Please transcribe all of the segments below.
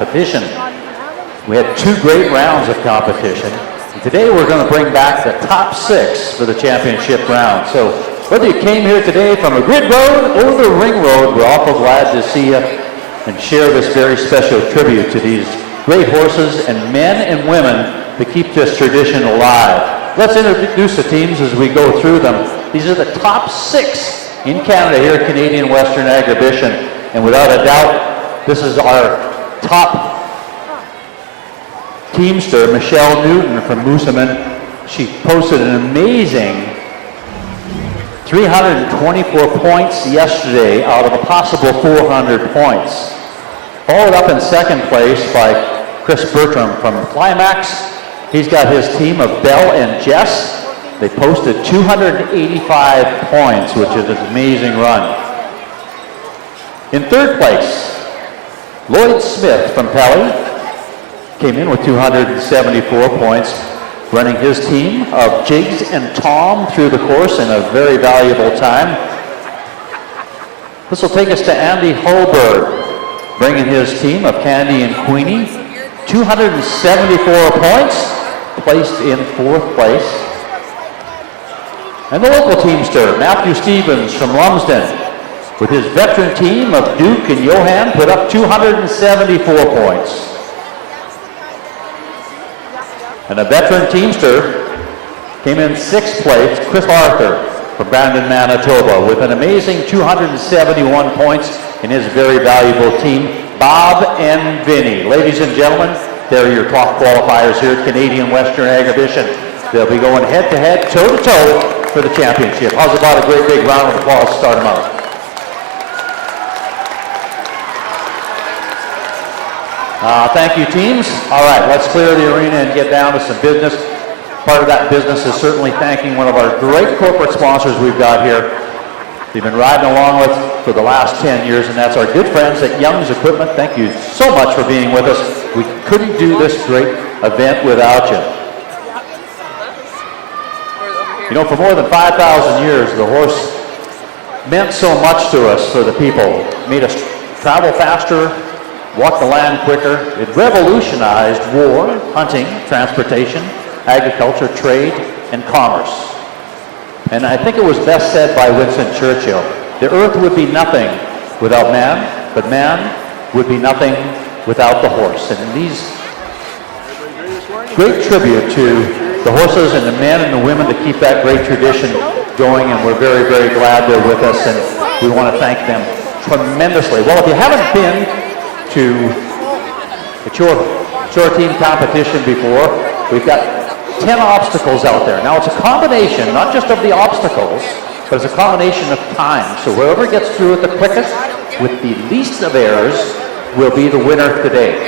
competition. We had 2 great rounds of competition. And today we're going to bring back the top 6 for the championship round. So whether you came here today from a grid road or the ring road, we're awful glad to see you and share this very special tribute to these great horses and men and women that keep this tradition alive. Let's introduce the teams as we go through them. These are the top 6 in Canada here at Canadian Western Agribition. And without a doubt, this is our top teamster, Michelle Newton from Moosomin. She posted an amazing 324 points yesterday out of a possible 400 points. Followed up in second place by Chris Bertram from Climax. He's got his team of Belle and Jess. They posted 285 points, which is an amazing run. In third place, Lloyd Smith from Pelly came in with 274 points, running his team of Jigs and Tom through the course in a very valuable time. This will take us to Andy Holberg, bringing his team of Candy and Queenie, 274 points, placed in 4th place. And the local teamster, Matthew Stevens from Lumsden, with his veteran team of Duke and Johan, put up 274 points. And a veteran teamster came in 6th place, Chris Arthur from Brandon, Manitoba, with an amazing 271 points in his very valuable team, Bob and Vinny. Ladies and gentlemen, they're your top qualifiers here at Canadian Western Agribition. They'll be going head-to-head, toe-to-toe for the championship. How's about a great big round of applause to start them out? Thank you, teams. All right, let's clear the arena and get down to some business. Part of that business is certainly thanking one of our great corporate sponsors we've got here. We've been riding along with for the last 10 years, and that's our good friends at Young's Equipment. Thank you so much for being with us. We couldn't do this great event without you. You know, for more than 5,000 years, the horse meant so much to us, for the people. It made us travel faster, walk the land quicker. It revolutionized war, hunting, transportation, agriculture, trade, and commerce. And I think it was best said by Winston Churchill, the earth would be nothing without man, but man would be nothing without the horse. And these great tribute to the horses and the men and the women to keep that great tradition going, and we're very, very glad they're with us, and we want to thank them tremendously. Well, if you haven't been to the Chore Team Competition before, we've got 10 obstacles out there. Now, it's a combination, not just of the obstacles, but it's a combination of time. So whoever gets through it the quickest with the least of errors will be the winner today.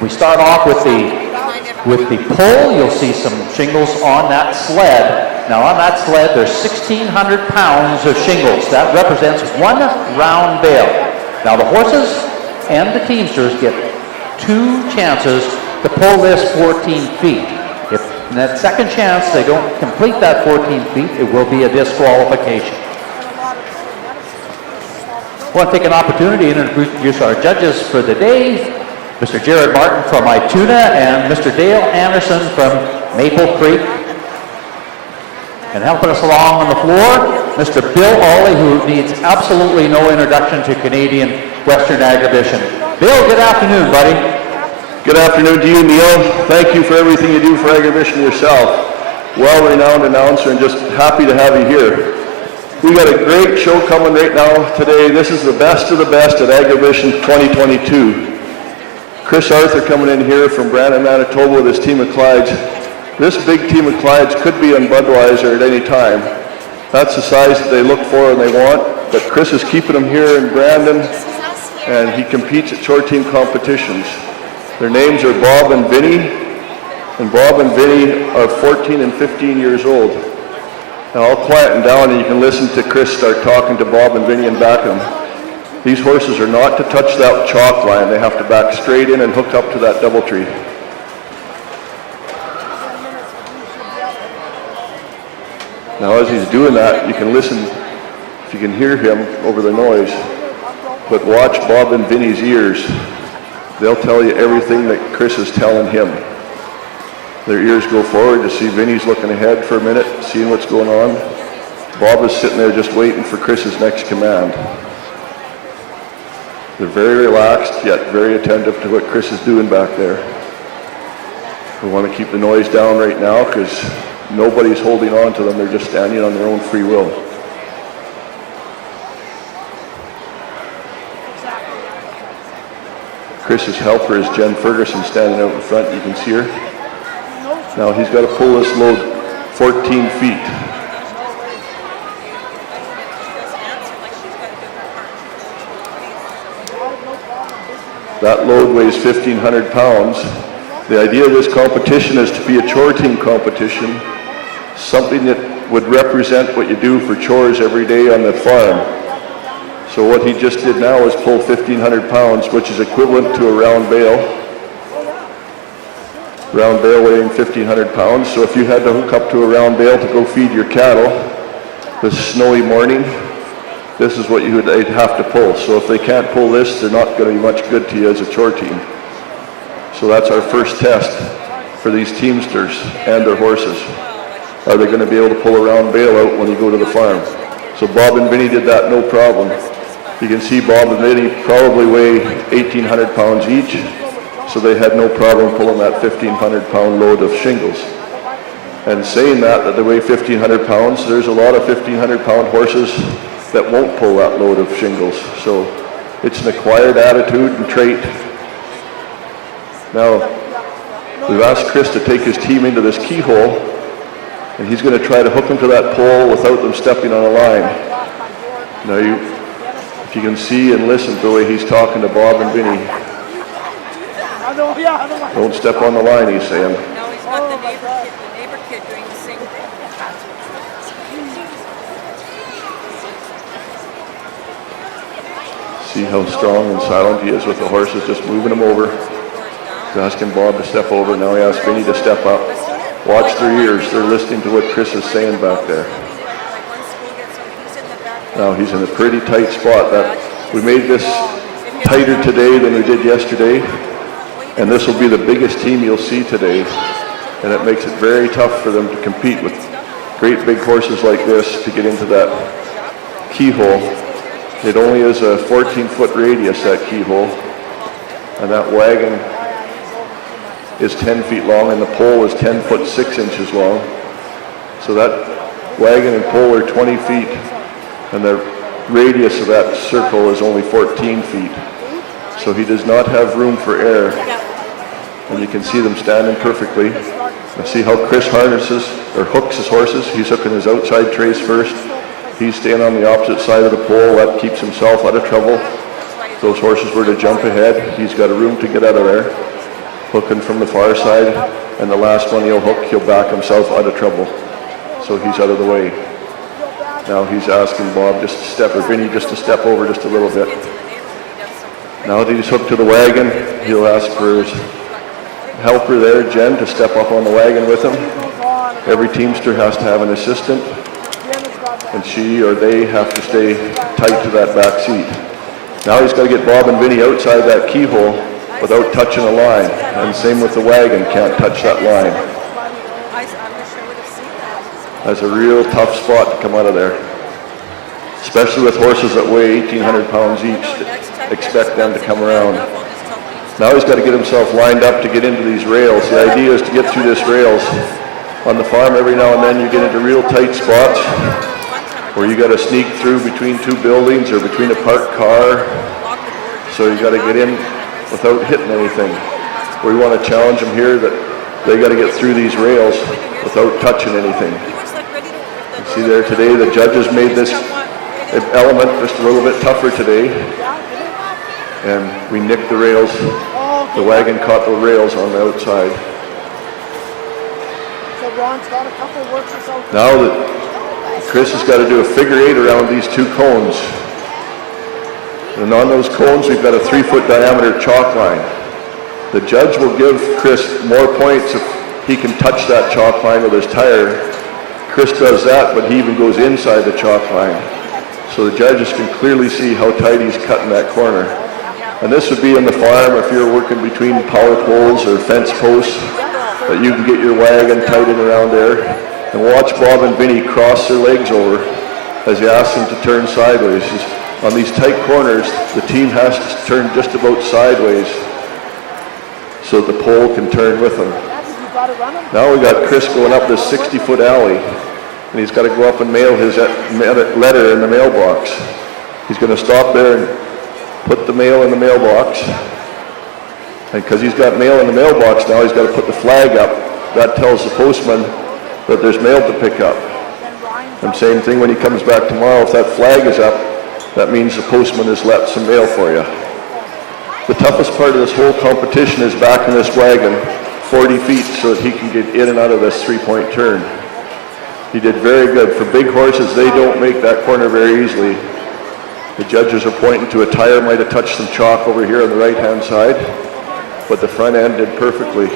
We start off with the pole. You'll see some shingles on that sled. Now, on that sled, there's 1,600 pounds of shingles. That represents 1 round bale. Now, the horses and the teamsters get 2 chances to pull this 14 feet. If in that second chance they don't complete that 14 feet, it will be a disqualification. I want to take an opportunity and introduce our judges for the day. Mr. Jared Martin from Ituna and Mr. Dale Anderson from Maple Creek. And helping us along on the floor, Mr. Bill Awley, who needs absolutely no introduction to Canadian Western Agribition. Bill, good afternoon, buddy. Good afternoon to you, Neil. Thank you for everything you do for Agribition yourself. Well-renowned announcer, and just happy to have you here. We got a great show coming right now today. This is the best of the best at Agribition 2022. Chris Arthur coming in here from Brandon, Manitoba with his team of Clydes. This big team of Clydes could be on Budweiser at any time. That's the size that they look for and they want, but Chris is keeping them here in Brandon, and he competes at Chore Team competitions. Their names are Bob and Vinny, and Bob and Vinny are 14 and 15 years old. Now I'll quieten down and you can listen to Chris start talking to Bob and Vinny and back them. These horses are not to touch that chalk line. They have to back straight in and hook up to that double tree. Now as he's doing that, you can listen, if you can hear him over the noise, but watch Bob and Vinny's ears. they'll tell you everything that Chris is telling him. Their ears go forward to see Vinny's looking ahead for a minute, seeing what's going on. Bob is sitting there just waiting for Chris's next command. They're very relaxed, yet very attentive to what Chris is doing back there. We want to keep the noise down right now because nobody's holding on to them. They're just standing on their own free will. Chris's helper is Jen Ferguson standing out in front. You can see her. Now he's got to pull this load 14 feet. That load weighs 1,500 pounds. The idea of this competition is to be a chore team competition, something that would represent what you do for chores every day on the farm. So what he just did now is pull 1,500 pounds, which is equivalent to a round bale. Round bale weighing 1,500 pounds. So if you had to hook up to a round bale to go feed your cattle this snowy morning, this is what they'd have to pull. So if they can't pull this, they're not going to be much good to you as a chore team. So that's our first test for these teamsters and their horses. Are they going to be able to pull a round bale out when you go to the farm? So Bob and Vinny did that no problem. You can see Bob and Vinny probably weigh 1,800 pounds each, so they had no problem pulling that 1,500 pound load of shingles. And saying that they weigh 1,500 pounds, there's a lot of 1,500 pound horses that won't pull that load of shingles. So it's an acquired attitude and trait. Now, we've asked Chris to take his team into this keyhole, and he's going to try to hook them to that pole without them stepping on a line. Now, if you can see and listen to the way he's talking to Bob and Vinny. Don't step on the line, he's saying. Now he's got the neighbor kid doing the same thing. See how strong and silent he is with the horses, just moving them over. He's asking Bob to step over. Now he asks Vinny to step up. Watch their ears. They're listening to what Chris is saying back there. Now he's in a pretty tight spot. We made this tighter today than we did yesterday. And this will be the biggest team you'll see today. And it makes it very tough for them to compete with great big horses like this to get into that keyhole. It only is a 14-foot radius, that keyhole. And that wagon is 10 feet long, and the pole is 10 foot 6 inches long. So that wagon and pole are 20 feet, and the radius of that circle is only 14 feet. So he does not have room for air. And you can see them standing perfectly. Now see how Chris harnesses, or hooks his horses. He's hooking his outside trace first. He's staying on the opposite side of the pole. That keeps himself out of trouble. If those horses were to jump ahead, he's got a room to get out of there. Hooking from the far side, and the last one he'll hook, he'll back himself out of trouble. So he's out of the way. Now he's asking Bob just to step, or Vinny just to step over just a little bit. Now that he's hooked to the wagon, he'll ask for his helper there, Jen, to step up on the wagon with him. Every teamster has to have an assistant, and she or they have to stay tight to that back seat. Now he's got to get Bob and Vinny outside that keyhole without touching a line, and same with the wagon, can't touch that line. That's a real tough spot to come out of there, especially with horses that weigh 1,800 pounds each. Expect them to come around. Now he's got to get himself lined up to get into these rails. The idea is to get through this rails. On the farm, every now and then you get into real tight spots where you got to sneak through between two buildings or between a parked car. So you got to get in without hitting anything. We want to challenge them here that they got to get through these rails without touching anything. You see there today, the judges made this element just a little bit tougher today. And we nicked the rails. The wagon caught the rails on the outside. Now that Chris has got to do a figure eight around these two cones. And on those cones, we've got a 3-foot diameter chalk line. The judge will give Chris more points if he can touch that chalk line with his tire. Chris does that, but he even goes inside the chalk line. So the judges can clearly see how tight he's cutting that corner. And this would be in the farm if you're working between power poles or fence posts, that you can get your wagon tightened around there. And watch Bob and Vinny cross their legs over as he asks them to turn sideways. On these tight corners, the team has to turn just about sideways so the pole can turn with them. Now we got Chris going up this 60-foot alley, and he's got to go up and mail his letter in the mailbox. He's going to stop there and put the mail in the mailbox. And because he's got mail in the mailbox now, he's got to put the flag up. That tells the postman that there's mail to pick up. And same thing when he comes back tomorrow, if that flag is up, that means the postman has left some mail for you. The toughest part of this whole competition is backing this wagon 40 feet so that he can get in and out of this three-point turn. He did very good. For big horses, they don't make that corner very easily. The judges are pointing to a tire might have touched some chalk over here on the right-hand side, but the front end did perfectly.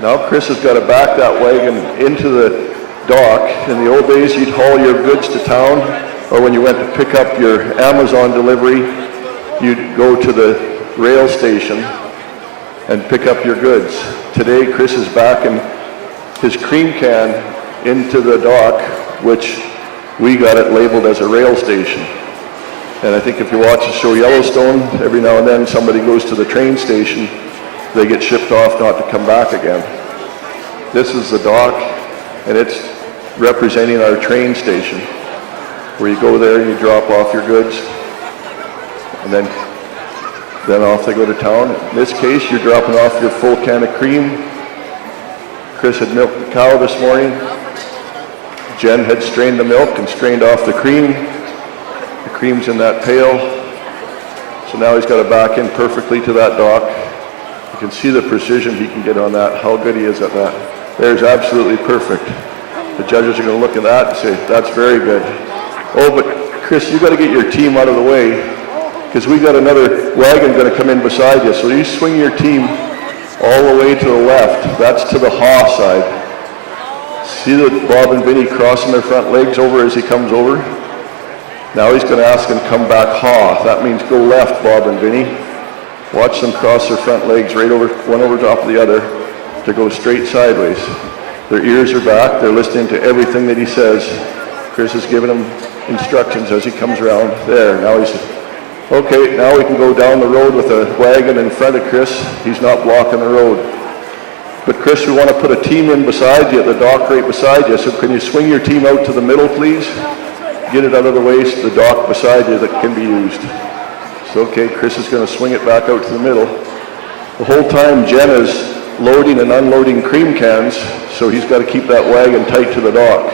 Now Chris has got to back that wagon into the dock. In the old days, you'd haul your goods to town, or when you went to pick up your Amazon delivery, you'd go to the rail station and pick up your goods. Today, Chris is backing his cream can into the dock, which we got it labeled as a rail station. And I think if you watch the show Yellowstone, every now and then somebody goes to the train station, they get shipped off not to come back again. This is the dock, and it's representing our train station, where you go there and you drop off your goods, and then off they go to town. In this case, you're dropping off your full can of cream. Chris had milked the cow this morning. Jen had strained the milk and strained off the cream. The cream's in that pail. So now he's got to back in perfectly to that dock. You can see the precision he can get on that, how good he is at that. There's absolutely perfect. The judges are going to look at that and say, that's very good. Oh, but Chris, you got to get your team out of the way, because we got another wagon going to come in beside you. So you swing your team all the way to the left. That's to the haw side. See that Bob and Vinny crossing their front legs over as he comes over? Now he's going to ask him to come back haw. That means go left, Bob and Vinny. Watch them cross their front legs right over, one over top of the other, to go straight sideways. Their ears are back. They're listening to everything that he says. Chris is giving them instructions as he comes around. There, now he's, okay, now we can go down the road with a wagon in front of Chris. He's not blocking the road. But Chris, we want to put a team in beside you, at the dock right beside you. So can you swing your team out to the middle, please? Get it out of the way so the dock beside you that can be used. So, okay, Chris is going to swing it back out to the middle. The whole time Jen is loading and unloading cream cans, so he's got to keep that wagon tight to the dock.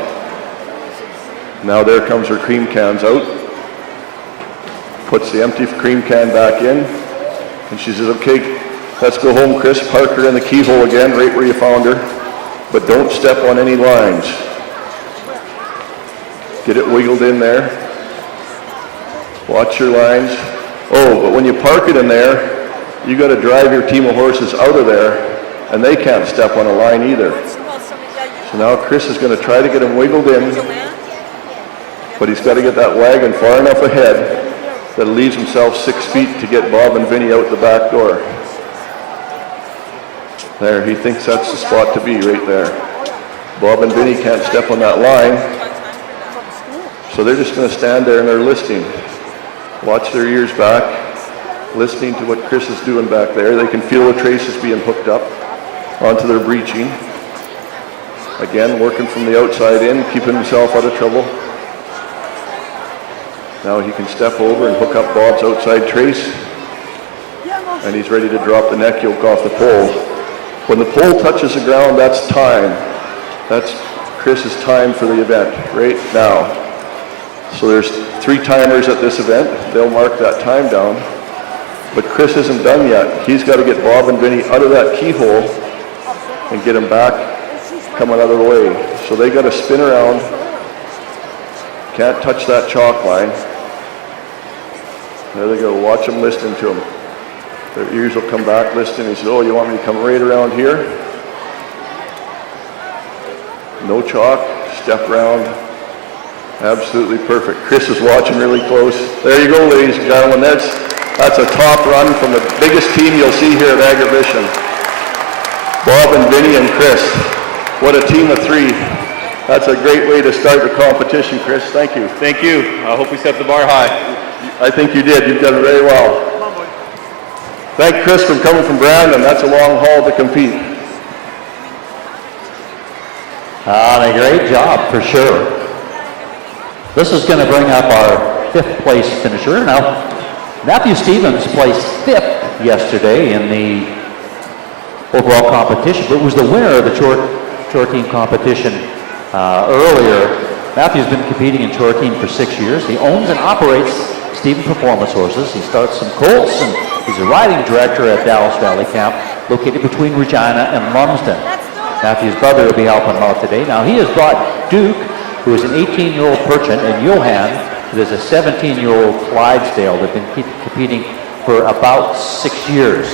Now there comes her cream cans out. Puts the empty cream can back in. And she says, okay, let's go home, Chris. Park her in the keyhole again, right where you found her. But don't step on any lines. Get it wiggled in there. Watch your lines. Oh, but when you park it in there, you got to drive your team of horses out of there, and they can't step on a line either. So now Chris is going to try to get him wiggled in, but he's got to get that wagon far enough ahead that it leaves himself 6 feet to get Bob and Vinny out the back door. There, he thinks that's the spot to be right there. Bob and Vinny can't step on that line, so they're just going to stand there and they're listening. Watch their ears back, listening to what Chris is doing back there. They can feel the traces being hooked up onto their breeching. Again, working from the outside in, keeping himself out of trouble. Now he can step over and hook up Bob's outside trace, and he's ready to drop the neck yoke off the pole. When the pole touches the ground, that's time. That's Chris's time for the event, right now. So there's 3 timers at this event. They'll mark that time down. But Chris isn't done yet. He's got to get Bob and Vinny out of that keyhole and get them back, coming out of the way. So they got to spin around. Can't touch that chalk line. There they go. Watch them listening to him. Their ears will come back listening. He says, oh, you want me to come right around here? No chalk. Step around. Absolutely perfect. Chris is watching really close. There you go, ladies and gentlemen. That's a top run from the biggest team you'll see here at Agribition. Bob and Vinny and Chris. What a team of three. That's a great way to start the competition, Chris. Thank you. Thank you. I hope we set the bar high. I think you did. You've done it very well. Thank Chris for coming from Brandon. That's a long haul to compete. A great job, for sure. This is going to bring up our fifth place finisher. Now, Matthew Stevens placed fifth yesterday in the overall competition, but was the winner of the Chore Team competition earlier. Matthew's been competing in Chore Team for 6 years. He owns and operates Stephen Performance Horses. He starts some colts, and he's a riding director at Dallas Valley Camp, located between Regina and Lumsden. Matthew's brother will be helping him out today. Now, he has brought Duke, who is an 18-year-old Percheant, and Johan, who is a 17-year-old Clydesdale. They've been competing for about 6 years.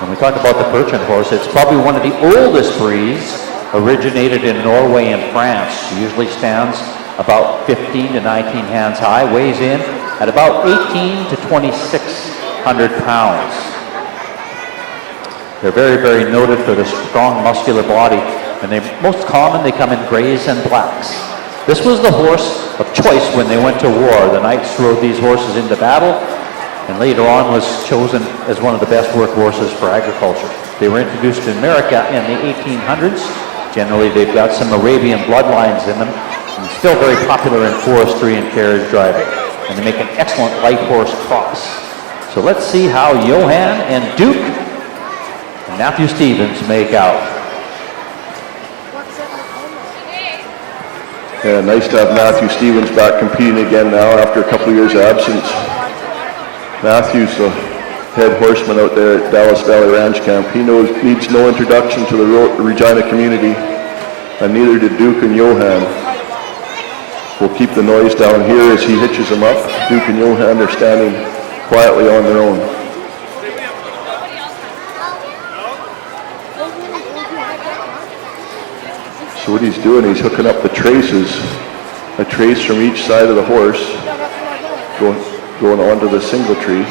When we talk about the Percheant horse, it's probably one of the oldest breeds, originated in Norway and France. Usually stands about 15 to 19 hands high, weighs in at about 18 to 2,600 pounds. They're very, very noted for the strong muscular body, and most common, they come in grays and blacks. This was the horse of choice when they went to war. The knights rode these horses into battle, and later on was chosen as one of the best workhorses for agriculture. They were introduced to America in the 1800s. Generally, they've got some Arabian bloodlines in them, and still very popular in forestry and carriage driving. And they make an excellent light horse cross. So let's see how Johan and Duke and Matthew Stevens make out. Yeah, nice to have Matthew Stevens back competing again now after a couple of years' absence. Matthew's the head horseman out there at Dallas Valley Ranch Camp. He needs no introduction to the Regina community, and neither did Duke and Johan. We'll keep the noise down here as he hitches them up. Duke and Johan are standing quietly on their own. So what he's doing, he's hooking up the traces, a trace from each side of the horse, going onto the single tree.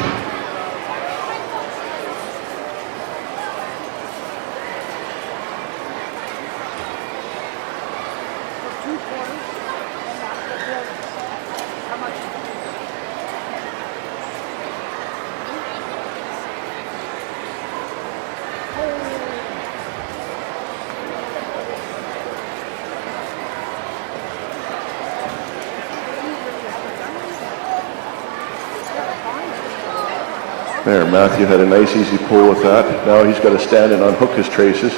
There, Matthew had a nice easy pull with that. Now he's got to stand and unhook his traces.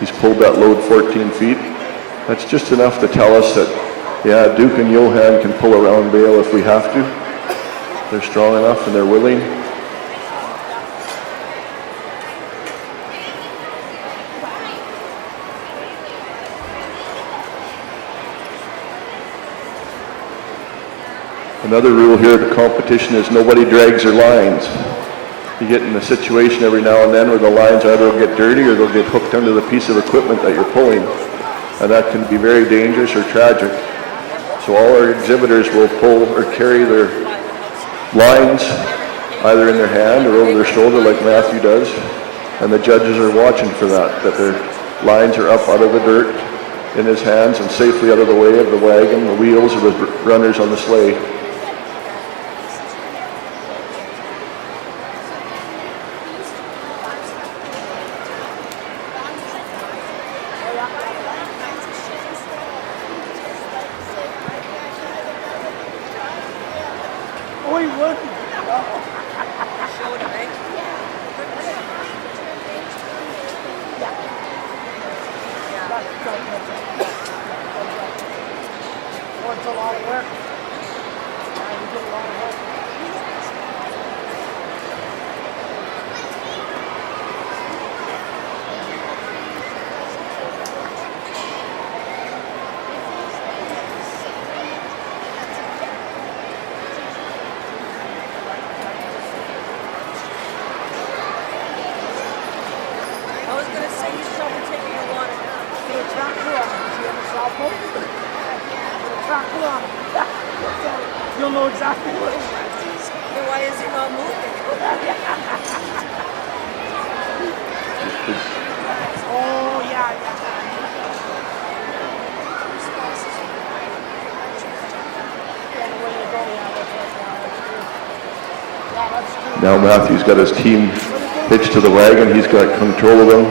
He's pulled that load 14 feet. That's just enough to tell us that, yeah, Duke and Johan can pull around bale if we have to. They're strong enough and they're willing. Another rule here at the competition is nobody drags their lines. You get in a situation every now and then where the lines either will get dirty or they'll get hooked under the piece of equipment that you're pulling, and that can be very dangerous or tragic. So all our exhibitors will pull or carry their lines either in their hand or over their shoulder like Matthew does, and the judges are watching for that their lines are up out of the dirt in his hands and safely out of the way of the wagon, the wheels, or the runners on the sleigh. You'll know exactly what it is. Why is it not moving? Now Matthew's got his team hitched to the wagon. He's got control of them.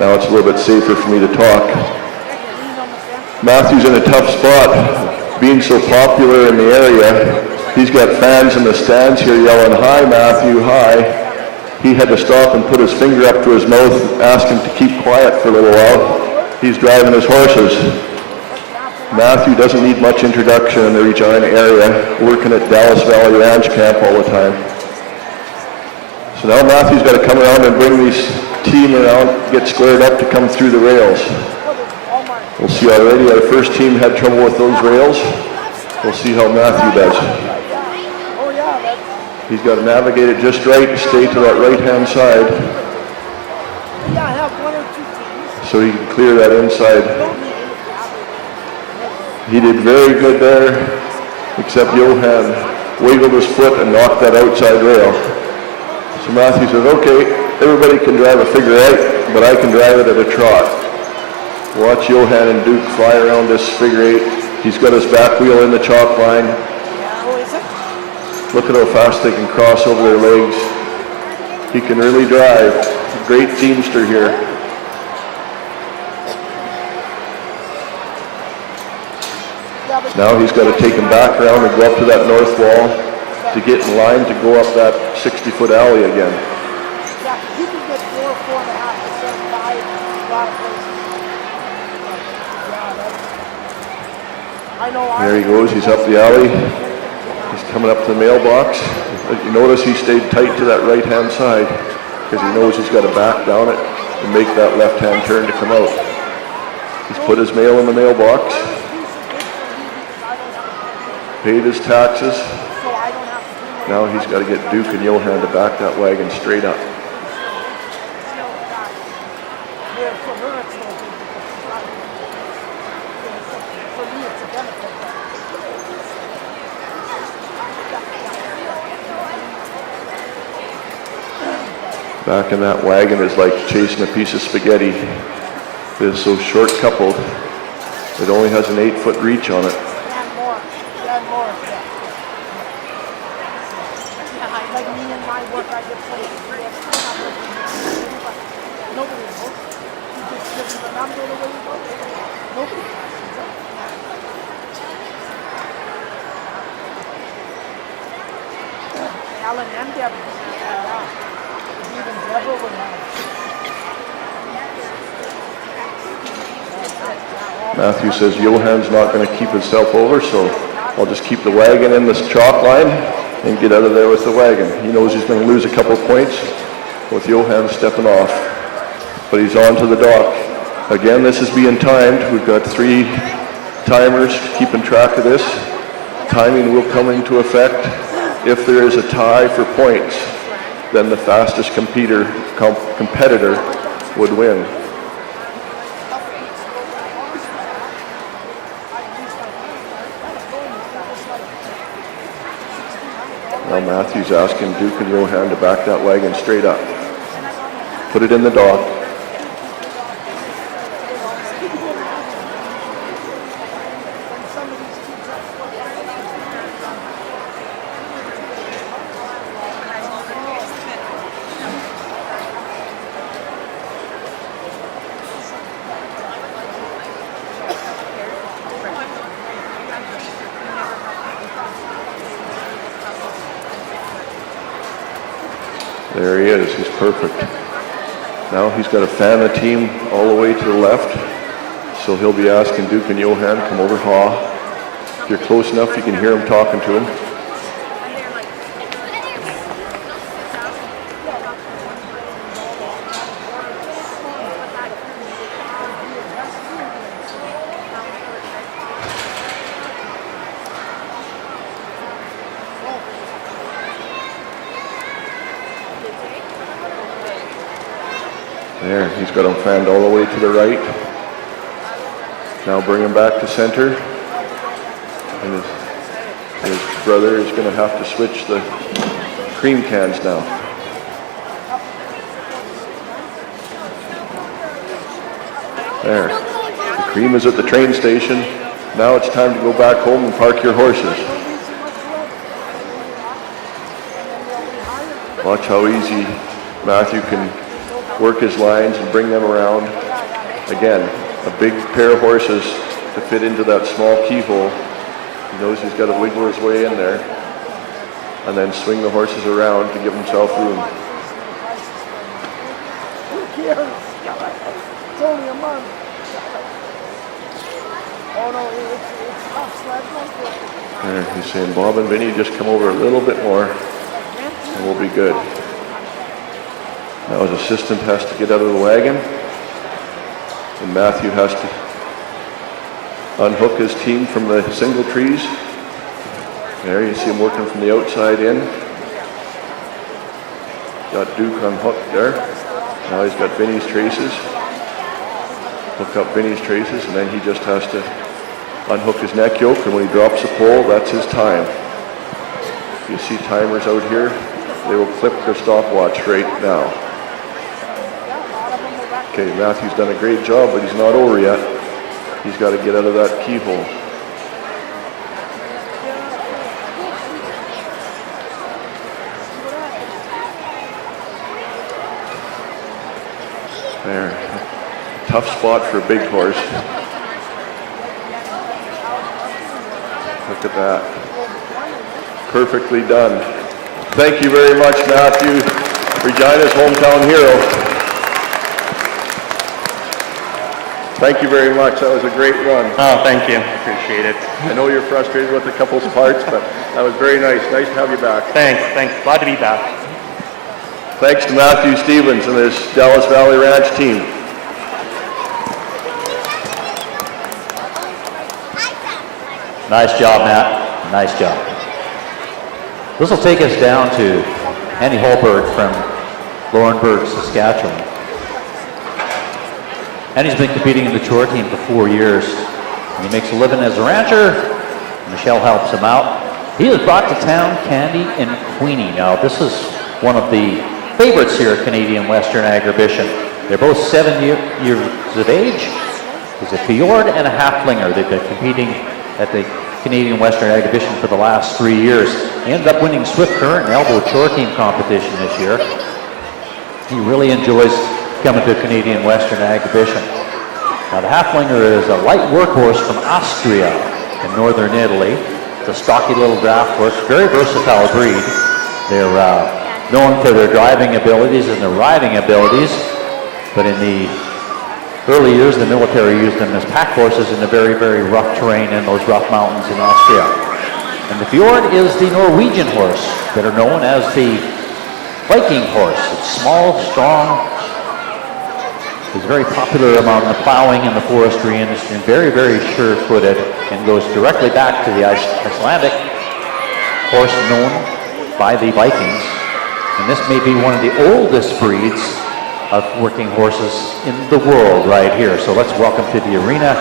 Now it's a little bit safer for me to talk. Matthew's in a tough spot. Being so popular in the area, he's got fans in the stands here yelling, "Hi, Matthew, hi." He had to stop and put his finger up to his mouth, ask him to keep quiet for a little while. He's driving his horses. Matthew doesn't need much introduction in the Regina area, working at Dallas Valley Ranch Camp all the time. So now Matthew's got to come around and bring this team around, get squared up to come through the rails. We'll see already our first team had trouble with those rails. We'll see how Matthew does. He's got to navigate it just right and stay to that right-hand side so he can clear that inside. He did very good there, except Johan wiggled his foot and knocked that outside rail. So Matthew says, "Okay, everybody can drive a figure eight, but I can drive it at a trot." Watch Johan and Duke fly around this figure eight. He's got his back wheel in the chalk line. Look at how fast they can cross over their legs. He can really drive. Great teamster here. Now he's got to take him back around and go up to that north wall to get in line to go up that 60-foot alley again. There he goes, he's up the alley. He's coming up to the mailbox. You notice he stayed tight to that right-hand side because he knows he's got to back down it and make that left-hand turn to come out. He's put his mail in the mailbox, paid his taxes. Now he's got to get Duke and Johan to back that wagon straight up. Back in that wagon is like chasing a piece of spaghetti. It is so short coupled, it only has an 8-foot reach on it. Matthew says Johan's not going to keep himself over, so I'll just keep the wagon in this chalk line and get out of there with the wagon. He knows he's going to lose a couple points with Johan stepping off, but he's on to the dock. Again, this is being timed. We've got 3 timers keeping track of this. Timing will come into effect. If there is a tie for points, then the fastest competitor would win. Now Matthew's asking Duke and Johan to back that wagon straight up. Put it in the dock. There he is, he's perfect. Now he's got to fan the team all the way to the left. So he'll be asking Duke and Johan, come over, ha. If you're close enough, you can hear him talking to him. There, he's got him fanned all the way to the right. Now bring him back to center. And his brother is going to have to switch the cream cans now. There. The cream is at the train station. Now it's time to go back home and park your horses. Watch how easy Matthew can work his lines and bring them around. Again, a big pair of horses to fit into that small keyhole. He knows he's got to wiggle his way in there and then swing the horses around to give himself room. It's only a month. Oh no, it's tough. There, he's saying, Bob and Vinny, just come over a little bit more and we'll be good. Now his assistant has to get out of the wagon and Matthew has to unhook his team from the single trees. There, you see him working from the outside in. Got Duke unhooked there. Now he's got Vinny's traces. Hook up Vinny's traces, and then he just has to unhook his neck yoke, and when he drops the pole, that's his time. If you see timers out here, they will clip their stopwatch right now. Okay, Matthew's done a great job, but he's not over yet. He's got to get out of that keyhole. There. Tough spot for a big horse. Look at that. Perfectly done. Thank you very much, Matthew. Regina's hometown hero. Thank you very much. That was a great run. Oh, thank you. Appreciate it. I know you're frustrated with a couple of parts, but that was very nice. Nice to have you back. Thanks. Glad to be back. Thanks to Matthew Stevens and his Dallas Valley Ranch team. Nice job, Matt. Nice job. This will take us down to Andy Holberg from Laurinburg, Saskatchewan. Andy's been competing in the Chore Team for 4 years. And he makes a living as a rancher. Michelle helps him out. He has brought to town Candy and Queenie. Now, this is one of the favorites here at Canadian Western Agribition. They're both 7 years of age. There's a Fjord and a Halflinger. They've been competing at the Canadian Western Agribition for the last 3 years. He ended up winning Swift Current and Elbow Chore Team competition this year. He really enjoys coming to Canadian Western Agribition. Now the Halflinger is a light workhorse from Austria in northern Italy. It's a stocky little draft horse, very versatile breed. They're known for their driving abilities and their riding abilities, but in the early years, the military used them as pack horses in the very, very rough terrain in those rough mountains in Austria. And the Fjord is the Norwegian horse, better known as the Viking horse. It's small, strong, is very popular among the plowing and the forestry industry, and very, very sure-footed, and goes directly back to the Icelandic horse known by the Vikings. And this may be one of the oldest breeds of working horses in the world right here. So let's welcome to the arena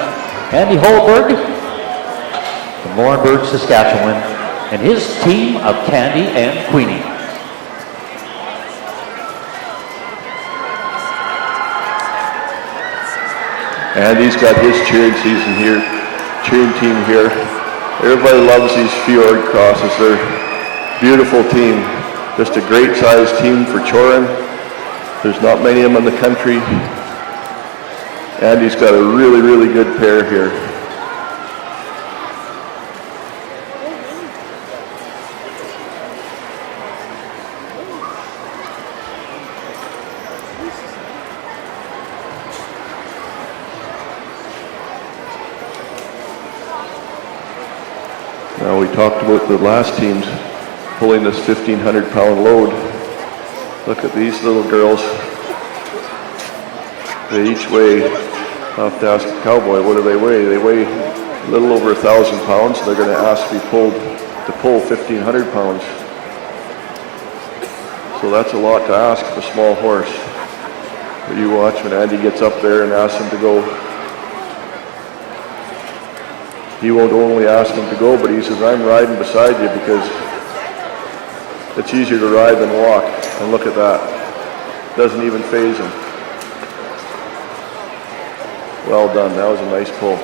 Andy Holberg from Laurinburg, Saskatchewan, and his team of Candy and Queenie. Andy's got his cheering season here, cheering team here. Everybody loves these Fjord crosses. They're a beautiful team. Just a great sized team for Chorin. There's not many of them in the country. Andy's got a really, really good pair here. Now we talked about the last teams pulling this 1,500-pound load. Look at these little girls. They each weigh, I'll have to ask the cowboy, what do they weigh? They weigh a little over 1,000 pounds. They're going to ask to be pulled to pull 1,500 pounds. So that's a lot to ask of a small horse. But you watch when Andy gets up there and asks him to go. He won't only ask him to go, but he says, I'm riding beside you because It's easier to ride than walk, and look at that. Doesn't even faze him. Well done, that was a nice pull.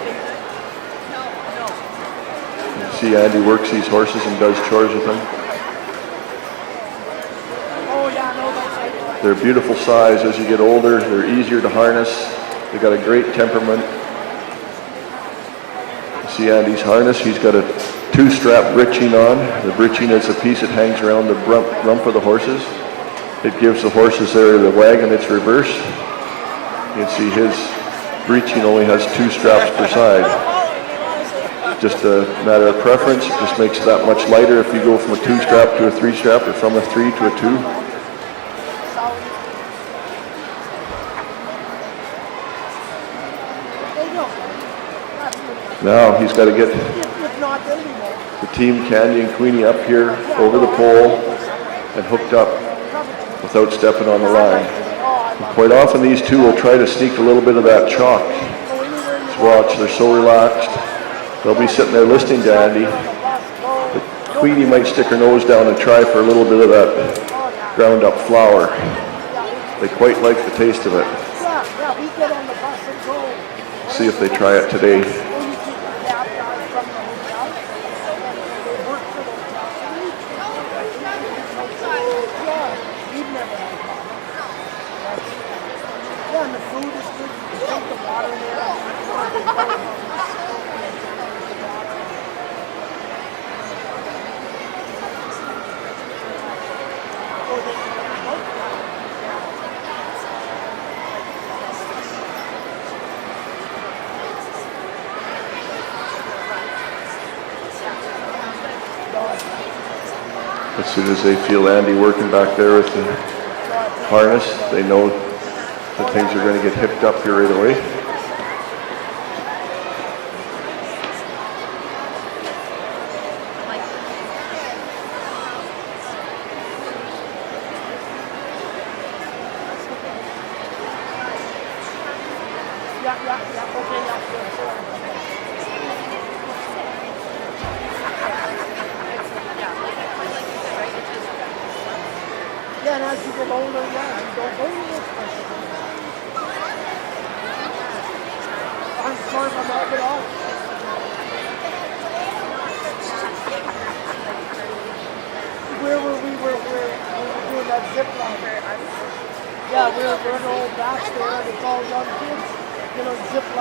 You see Andy works these horses and does chores with them. They're beautiful size. As you get older, they're easier to harness. They've got a great temperament. You see Andy's harness, he's got a 2-strap breeching on. The breeching is a piece that hangs around the rump of the horses. It gives the horses there the wagon its reverse. You can see his breeching only has 2 straps per side. Just a matter of preference. It just makes it that much lighter if you go from a 2-strap to a 3-strap or from a 3 to a 2. Now he's got to get the team Candy and Queenie up here over the pole and hooked up without stepping on the line. And quite often these two will try to sneak a little bit of that chalk. Just watch, they're so relaxed. They'll be sitting there listening to Andy. But Queenie might stick her nose down and try for a little bit of that ground up flour. They quite like the taste of it. See if they try it today. As soon as they feel Andy working back there with the harness, they know that things are going to get hipped up here right away.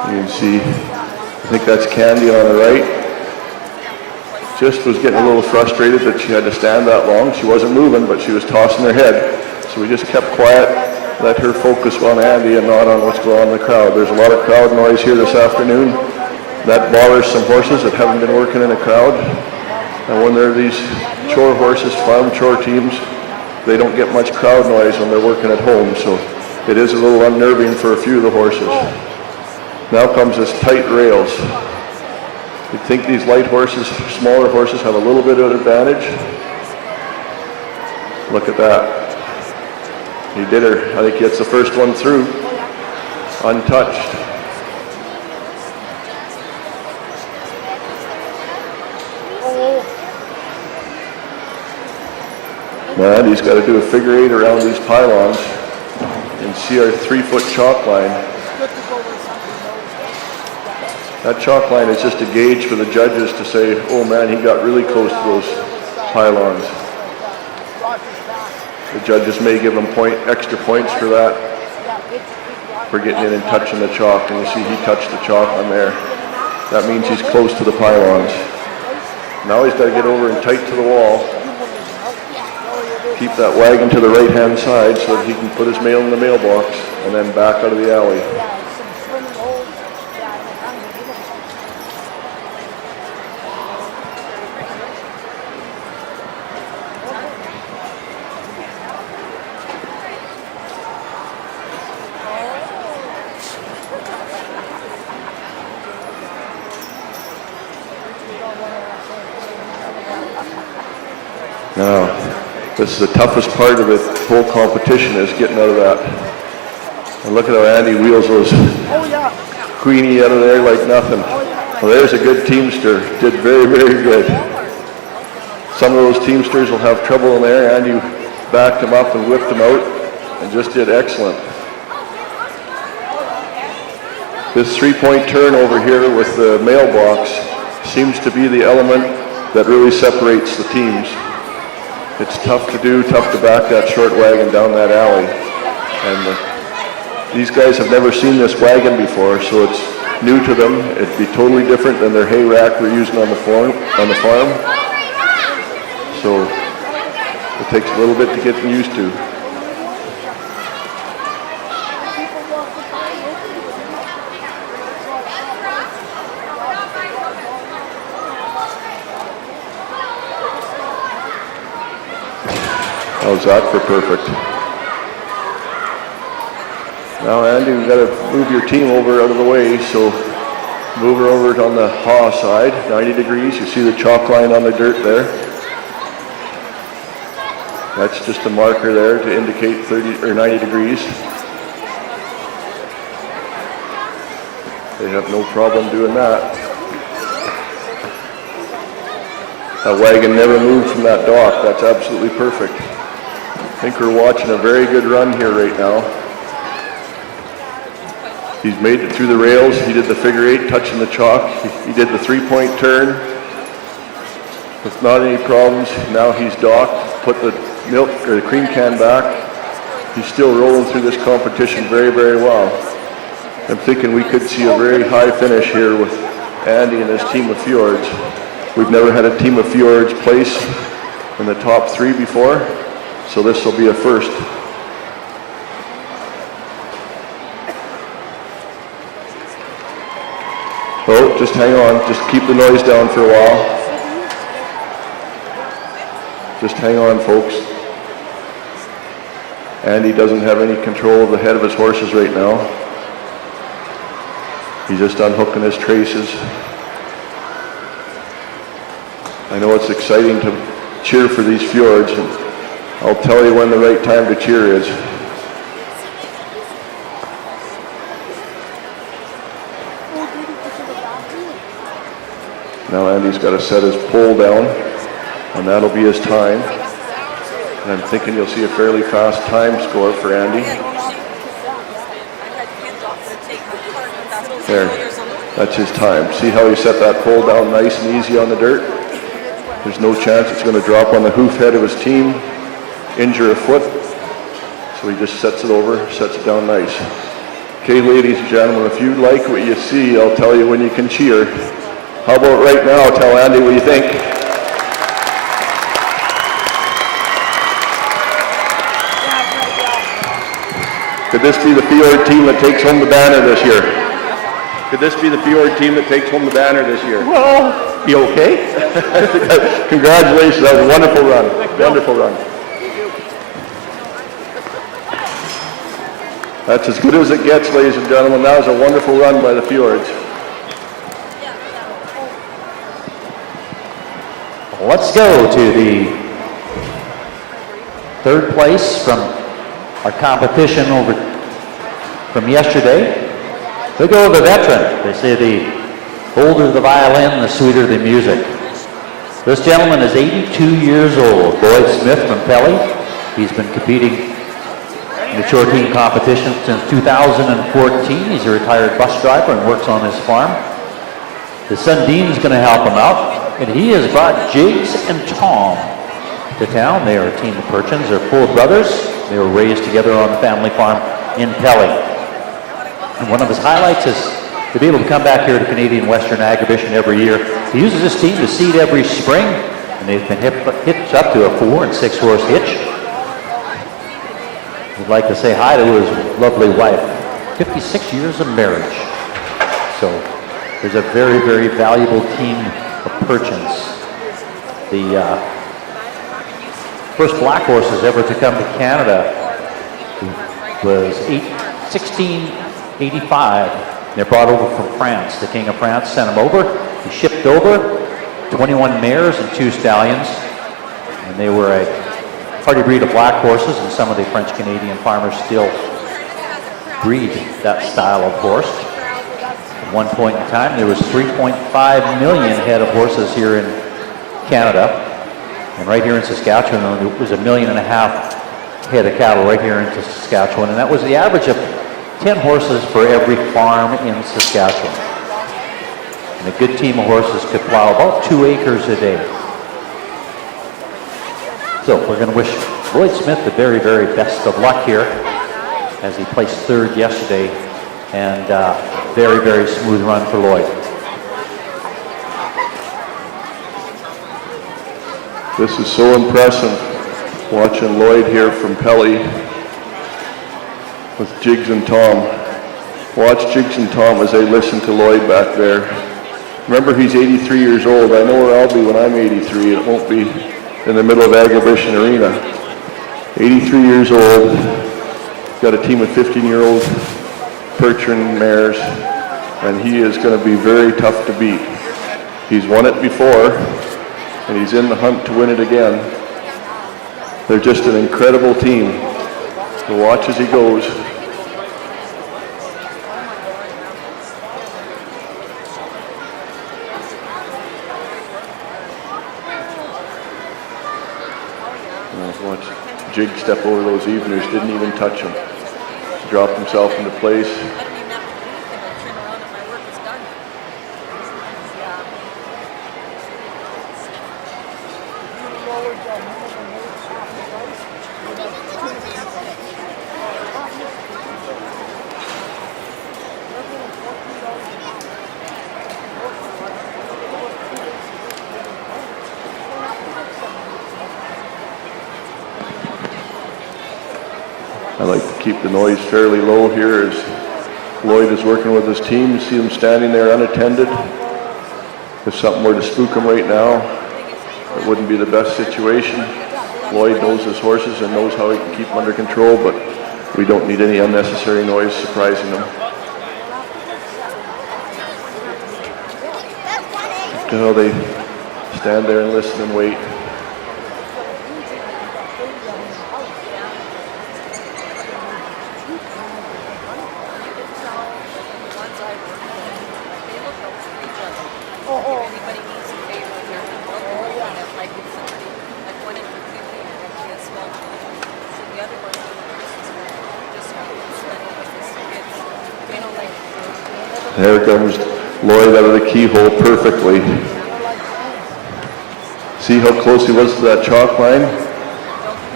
You can see, I think that's Candy on the right. Just was getting a little frustrated that she had to stand that long. She wasn't moving, but she was tossing her head. So we just kept quiet, let her focus on Andy and not on what's going on in the crowd. There's a lot of crowd noise here this afternoon. That bothers some horses that haven't been working in a crowd. And when they're these chore horses, farm chore teams, they don't get much crowd noise when they're working at home. So it is a little unnerving for a few of the horses. Now comes this tight rails. You'd think these light horses, smaller horses, have a little bit of advantage. Look at that. He did her. I think he gets the first one through, untouched. And he's got to do a figure 8 around these pylons and see our 3-foot chalk line. That chalk line is just a gauge for the judges to say, oh man, he got really close to those pylons. The judges may give him extra points for that, for getting in and touching the chalk. And you see he touched the chalk on there. That means he's close to the pylons. Now he's got to get over and tight to the wall. Keep that wagon to the right-hand side so that he can put his mail in the mailbox and then back out of the alley. Now, this is the toughest part of the whole competition, is getting out of that. And look at how Andy wheels those Queenie out of there like nothing. Well, there's a good teamster. Did very, very good. Some of those teamsters will have trouble in there. Andy backed them up and whipped them out and just did excellent. This three-point turn over here with the mailbox seems to be the element that really separates the teams. It's tough to do, tough to back that short wagon down that alley. And these guys have never seen this wagon before, so it's new to them. It'd be totally different than their hay rack they're using on the farm. So it takes a little bit to get them used to. How's that for perfect? Now, Andy, we've got to move your team over out of the way, so move her over on the haw side, 90 degrees. You see the chalk line on the dirt there? That's just a marker there to indicate 30 or 90 degrees. They have no problem doing that. That wagon never moved from that dock. That's absolutely perfect. I think we're watching a very good run here right now. He's made it through the rails. He did the figure eight, touching the chalk. He did the three-point turn with not any problems. Now he's docked, put the milk or the cream can back. He's still rolling through this competition very, very well. I'm thinking we could see a very high finish here with Andy and his team of Fjords. We've never had a team of Fjords place in the top three before, so this will be a first. Oh, just hang on. Just keep the noise down for a while. Just hang on, folks. Andy doesn't have any control of the head of his horses right now. He's just unhooking his traces. I know it's exciting to cheer for these Fjords, and I'll tell you when the right time to cheer is. Now Andy's got to set his pole down, and that'll be his time. And I'm thinking you'll see a fairly fast time score for Andy. There, that's his time. See how he set that pole down nice and easy on the dirt? There's no chance it's going to drop on the hoof head of his team, injure a foot. So he just sets it over, sets it down nice. Okay, ladies and gentlemen, if you like what you see, I'll tell you when you can cheer. How about right now? Tell Andy what you think. Could this be the Fjord team that takes home the banner this year? Could this be the Fjord team that takes home the banner this year? Well, be okay. Congratulations, that was a wonderful run. Wonderful run. That's as good as it gets, ladies and gentlemen. That was a wonderful run by the Fjords. Let's go to the third place from our competition over from yesterday. We go to the veteran. They say the older the violin, the sweeter the music. This gentleman is 82 years old, Boyd Smith from Pelly. He's been competing in the Chore Team Competition since 2014. He's a retired bus driver and works on his farm. His son Dean's going to help him out. And he has brought Jigs and Tom to town. They are a team of Perchins. They're full brothers. They were raised together on the family farm in Pelly. And one of his highlights is to be able to come back here to Canadian Western Agribition every year. He uses this team to seed every spring, and they've been hitched up to a 4- and 6-horse hitch. I'd like to say hi to his lovely wife. 56 years of marriage. So there's a very, very valuable team of Perchins. The first black horses ever to come to Canada was 1685. They're brought over from France. The King of France sent them over. He shipped over 21 mares and 2 stallions. And they were a hardy breed of black horses, and some of the French-Canadian farmers still breed that style of horse. At one point in time, there was 3.5 million head of horses here in Canada. And right here in Saskatchewan, it was 1.5 million head of cattle right here in Saskatchewan. And that was the average of 10 horses for every farm in Saskatchewan. And a good team of horses could plow about 2 acres a day. So we're going to wish Lloyd Smith the very, very best of luck here as he placed third yesterday. And very, very smooth run for Lloyd. This is so impressive, watching Lloyd here from Pelly with Jigs and Tom. Watch Jigs and Tom as they listen to Lloyd back there. Remember, he's 83 years old. I know where I'll be when I'm 83. It won't be in the middle of Agribition Arena. 83 years old, got a team of 15-year-old Percheron mares, and he is going to be very tough to beat. He's won it before, and he's in the hunt to win it again. They're just an incredible team. So watch as he goes. Watch Jig step over those eveners, didn't even touch him. Dropped himself into place. I don't even have to do anything. I turn around and my work is done. I like to keep the noise fairly low here as Lloyd is working with his team. You see him standing there unattended. If something were to spook him right now, it wouldn't be the best situation. Lloyd knows his horses and knows how he can keep them under control, but we don't need any unnecessary noise surprising them. Look at how they stand there and listen and wait. There comes Lloyd out of the keyhole perfectly. See how close he was to that chalk line?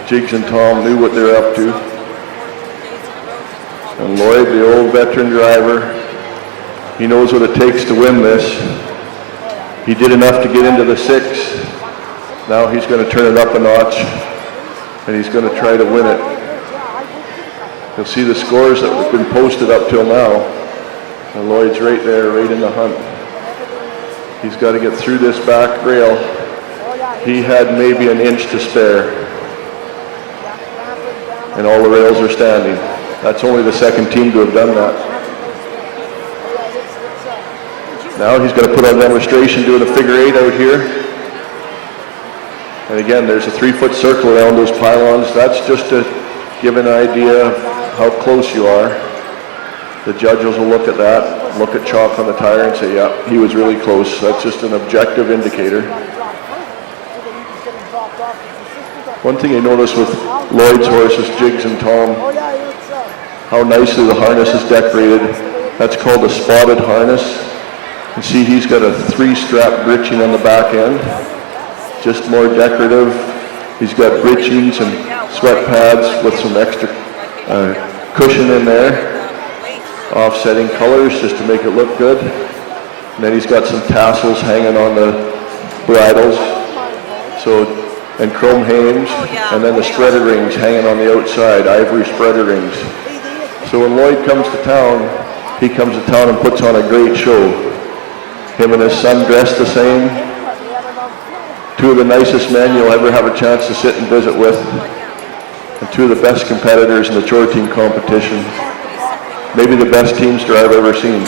Jigs and Tom knew what they were up to. And Lloyd, the old veteran driver, he knows what it takes to win this. He did enough to get into the 6. Now he's going to turn it up a notch, and he's going to try to win it. You'll see the scores that have been posted up till now. And Lloyd's right there, right in the hunt. He's got to get through this back rail. He had maybe an inch to spare. And all the rails are standing. That's only the second team to have done that. Now he's going to put on demonstration doing a figure 8 out here. And again, there's a 3-foot circle around those pylons. That's just to give an idea of how close you are. The judges will look at that, look at chalk on the tire and say, yeah, he was really close. That's just an objective indicator. One thing I noticed with Lloyd's horses, Jigs and Tom, how nicely the harness is decorated. That's called a spotted harness. You see he's got a 3-strap breeching on the back end, just more decorative. He's got breechings and sweat pads with some extra cushion in there. Offsetting colors just to make it look good. And then he's got some tassels hanging on the bridles. So, and chrome hames, and then the spreader rings hanging on the outside, ivory spreader rings. So when Lloyd comes to town, he comes to town and puts on a great show. Him and his son dressed the same. 2 of the nicest men you'll ever have a chance to sit and visit with. And 2 of the best competitors in the Chore Team competition. Maybe the best teamster I've ever seen.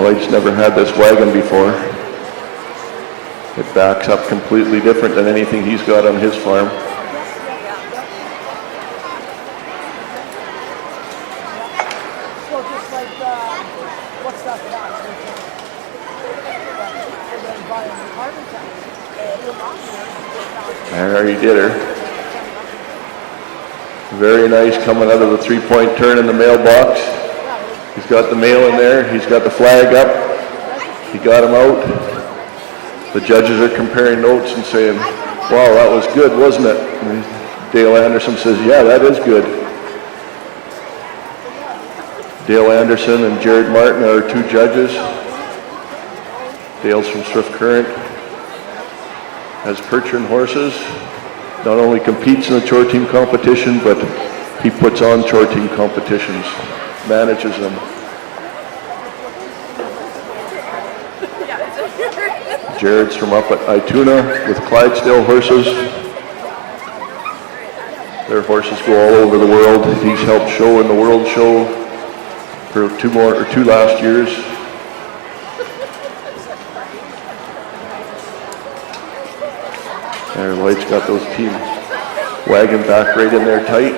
Lloyd's never had this wagon before. It backs up completely different than anything he's got on his farm. There he did her. Very nice coming out of the three-point turn in the mailbox. He's got the mail in there. He's got the flag up. He got him out. The judges are comparing notes and saying, wow, that was good, wasn't it? And Dale Anderson says, yeah, that is good. Dale Anderson and Jared Martin are our two judges. Dale's from Swift Current. Has Percheron horses. Not only competes in the Chore Team competition, but he puts on Chore Team competitions, manages them. Jared's from up at Ituna with Clydesdale horses. Their horses go all over the world. He's helped show in the World Show for two last years. There, Lloyd's got those team wagon back right in there tight.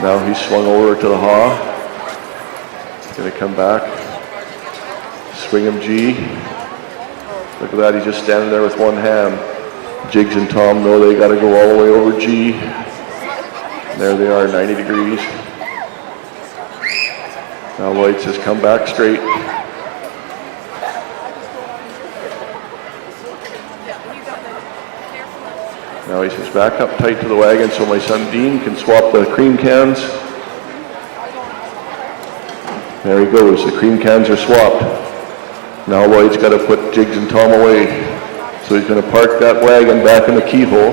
Now he's swung over to the haw. He's gonna come back. Swing him G. Look at that, he's just standing there with one hand. Jiggs and Tom know they gotta go all the way over G. And there they are, 90 degrees. Now Lloyd says, come back straight. Now he says, back up tight to the wagon so my son Dean can swap the cream cans. There he goes, the cream cans are swapped. Now Lloyd's got to put Jiggs and Tom away. So he's going to park that wagon back in the keyhole.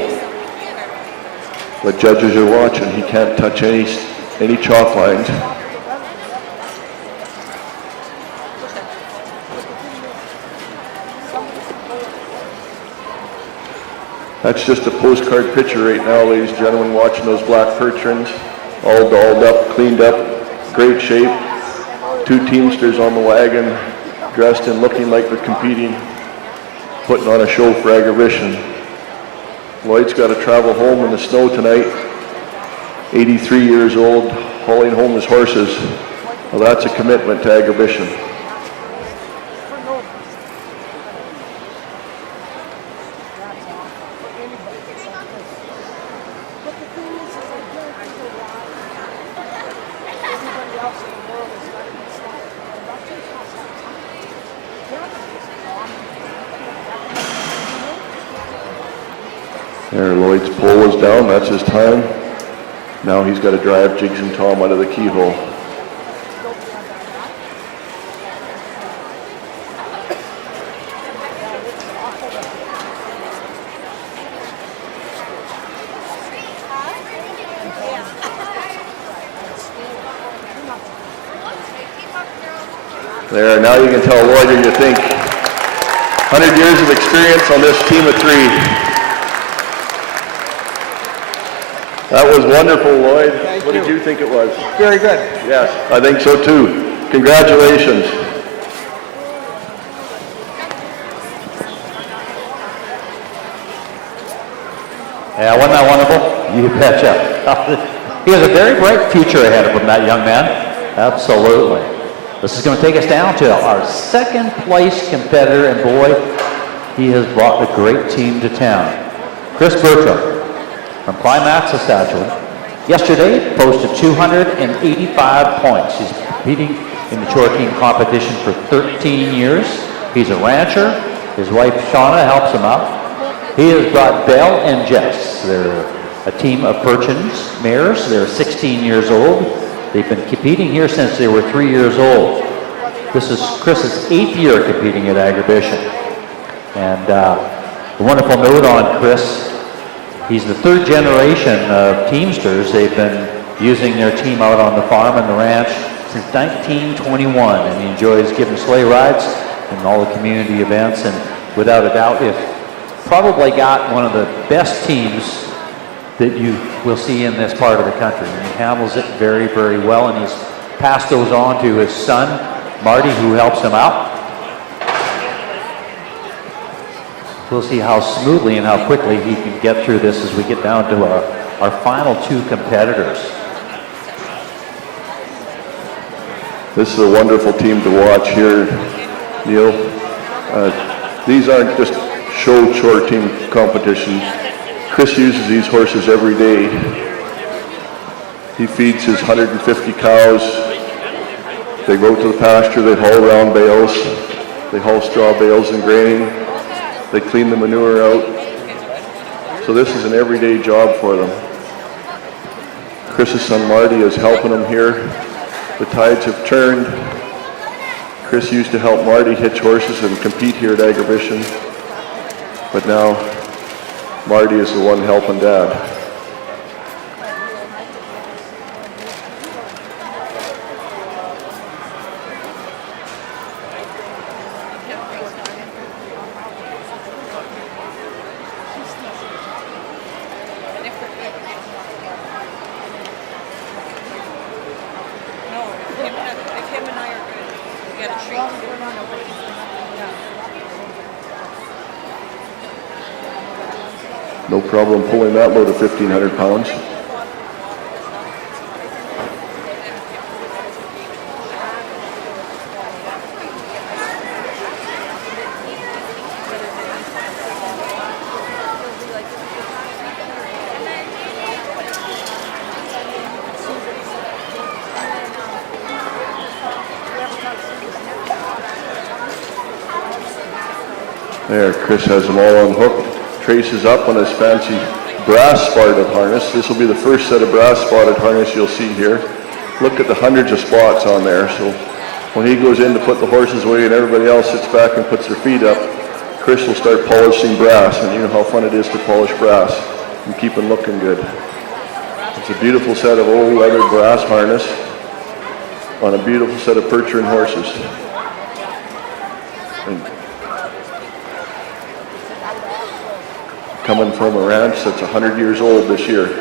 The judges are watching, he can't touch any chalk lines. That's just a postcard picture right now, ladies and gentlemen, watching those black Percherons, all dolled up, cleaned up, great shape. Two teamsters on the wagon, dressed and looking like they're competing, putting on a show for Agribition. Lloyd's got to travel home in the snow tonight, 83 years old, hauling home his horses. Well, that's a commitment to Agribition. There, Lloyd's pole is down, that's his time. Now he's got to drive Jiggs and Tom out of the keyhole. There, now you can tell Lloyd what you think. 100 years of experience on this team of three. That was wonderful, Lloyd. Thank What you. did you think it was? Very good. Yes, I think so too. Congratulations. Yeah, wasn't that wonderful? You betcha. He has a very bright future ahead of him, that young man. Absolutely. This is going to take us down to our second place competitor, and boy, he has brought a great team to town. Chris Bertram from Climax, Saskatchewan. Yesterday, posted 285 points. He's competing in the Chore Team competition for 13 years. He's a rancher. His wife, Shauna, helps him out. He has brought Belle and Jess. They're a team of Percherons mares. They're 16 years old. They've been competing here since they were 3 years old. This is Chris's 8th year competing at Agribition. And a wonderful note on Chris, he's the 3rd generation of teamsters. They've been using their team out on the farm and the ranch since 1921, and he enjoys giving sleigh rides and all the community events, and without a doubt, probably got one of the best teams that you will see in this part of the country. And he handles it very, very well, and he's passed those on to his son, Marty, who helps him out. We'll see how smoothly and how quickly he can get through this as we get down to our final 2 competitors. This is a wonderful team to watch here, Neil. These aren't just show chore team competition. Chris uses these horses every day. He feeds his 150 cows. They go to the pasture, they haul around bales, they haul straw bales and grain, they clean the manure out. So this is an everyday job for them. Chris's son Marty is helping him here. The tides have turned. Chris used to help Marty hitch horses and compete here at Agribition, but now Marty is the one helping Dad. No problem pulling that load of 1,500 pounds. There, Chris has them all unhooked. Traces up on his fancy brass spotted harness. This will be the first set of brass spotted harness you'll see here. Look at the hundreds of spots on there. So when he goes in to put the horses away and everybody else sits back and puts their feet up, Chris will start polishing brass, and you know how fun it is to polish brass and keep them looking good. It's a beautiful set of old leather brass harness on a beautiful set of Percheron horses. And coming from a ranch that's 100 years old this year.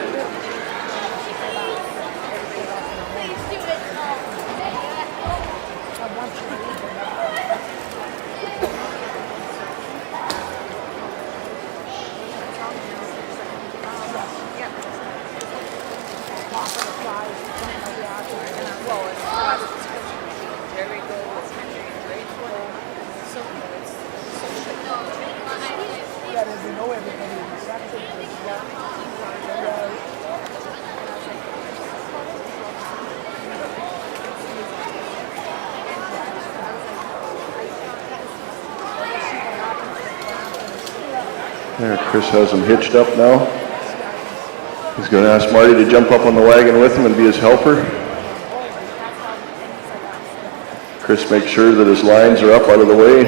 There, Chris has him hitched up now. He's going to ask Marty to jump up on the wagon with him and be his helper. Chris makes sure that his lines are up out of the way.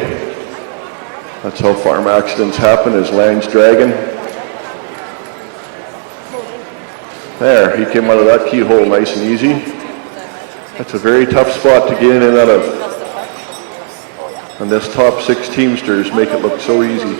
That's how farm accidents happen, his lines dragging. There, he came out of that keyhole nice and easy. That's a very tough spot to get in and out of. And this top 6 teamsters make it look so easy.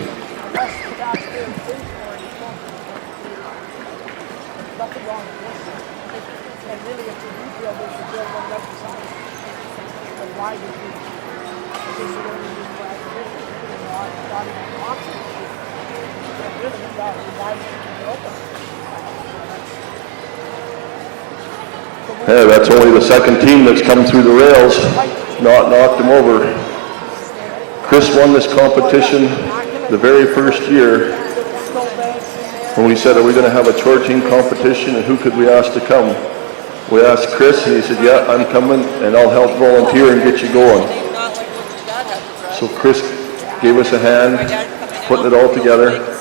Hey, that's only the second team that's come through the rails, not knocked them over. Chris won this competition the very first year when we said, are we going to have a chore team competition and who could we ask to come? We asked Chris and he said, yeah, I'm coming and I'll help volunteer and get you going. So Chris gave us a hand, putting it all together.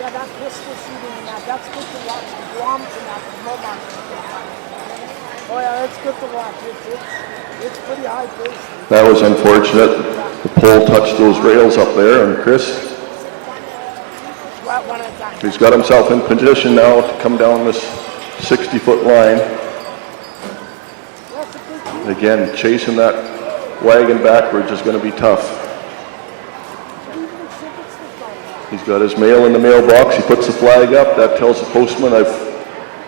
Yeah, that's pistol shooting and that. That's good to watch. The drums and that. The mobile. Oh yeah, it's good to watch. It's pretty high pace. That was unfortunate. The pole touched those rails up there, and Chris, he's got himself in position now to come down this 60-foot line. Again, chasing that wagon backwards is going to be tough. He's got his mail in the mailbox. He puts the flag up. That tells the postman, I've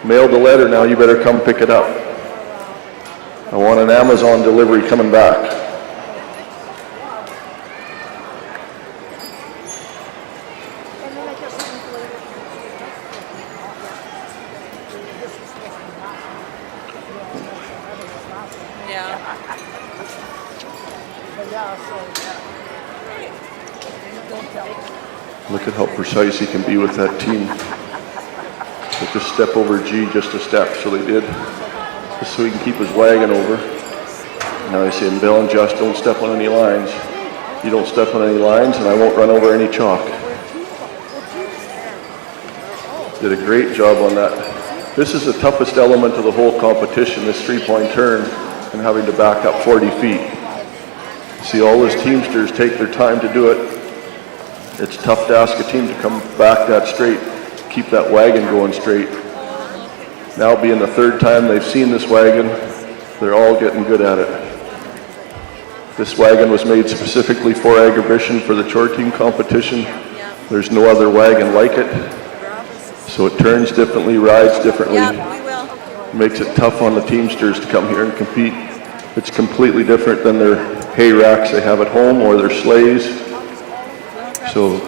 mailed the letter, now you better come pick it up. I want an Amazon delivery coming back. And then I guess a week later, Yeah. but yeah, so don't tell. Look at how precise he can be with that team. They just step over G just a step, so they did. Just so he can keep his wagon over. Now they say, Bill and Just, don't step on any lines. You don't step on any lines and I won't run over any chalk. Did a great job on that. This is the toughest element of the whole competition, this three-point turn and having to back up 40 feet. See all those teamsters take their time to do it. It's tough to ask a team to come back that straight, keep that wagon going straight. Now being the third time they've seen this wagon, they're all getting good at it. This wagon was made specifically for Agribition for the Chore Team competition. There's no other wagon like it. So it turns differently, rides differently. Yeah, we will. Makes it tough on the teamsters to come here and compete. It's completely different than their hay racks they have at home or their sleighs. So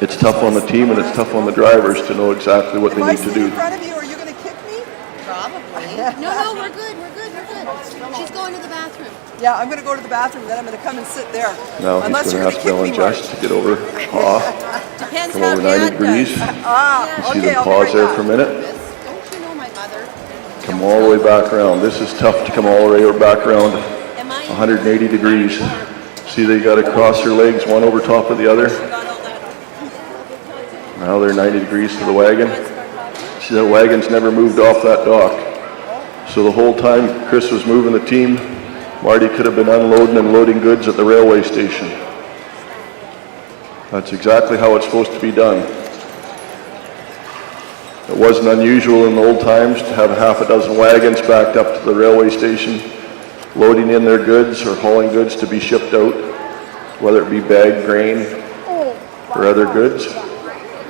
it's tough on the team and it's tough on the drivers to know exactly what they need to do. in front of you, are you going to kick me? Probably. No, we're good. She's going to the bathroom. Yeah, I'm going to go to the bathroom, then I'm going to come and sit there. Now Unless he's you're going to going have to to kick Bill and me, Just to get over paw, Depends come how over 90 Dad degrees. does. You see okay, them I'll be pause right there back. for a minute. Don't you know my mother? Come all the way back around. This is tough to come all the way back around Am I? 180 degrees. See they got to cross their legs one over top of the other. Got all that. Now they're 90 degrees to the wagon. See that wagon's never moved off that dock. So the whole time Chris was moving the team, Marty could have been unloading and loading goods at the railway station. That's exactly how it's supposed to be done. It wasn't unusual in the old times to have half a dozen wagons backed up to the railway station, loading in their goods or hauling goods to be shipped out, whether it be bagged grain or other goods,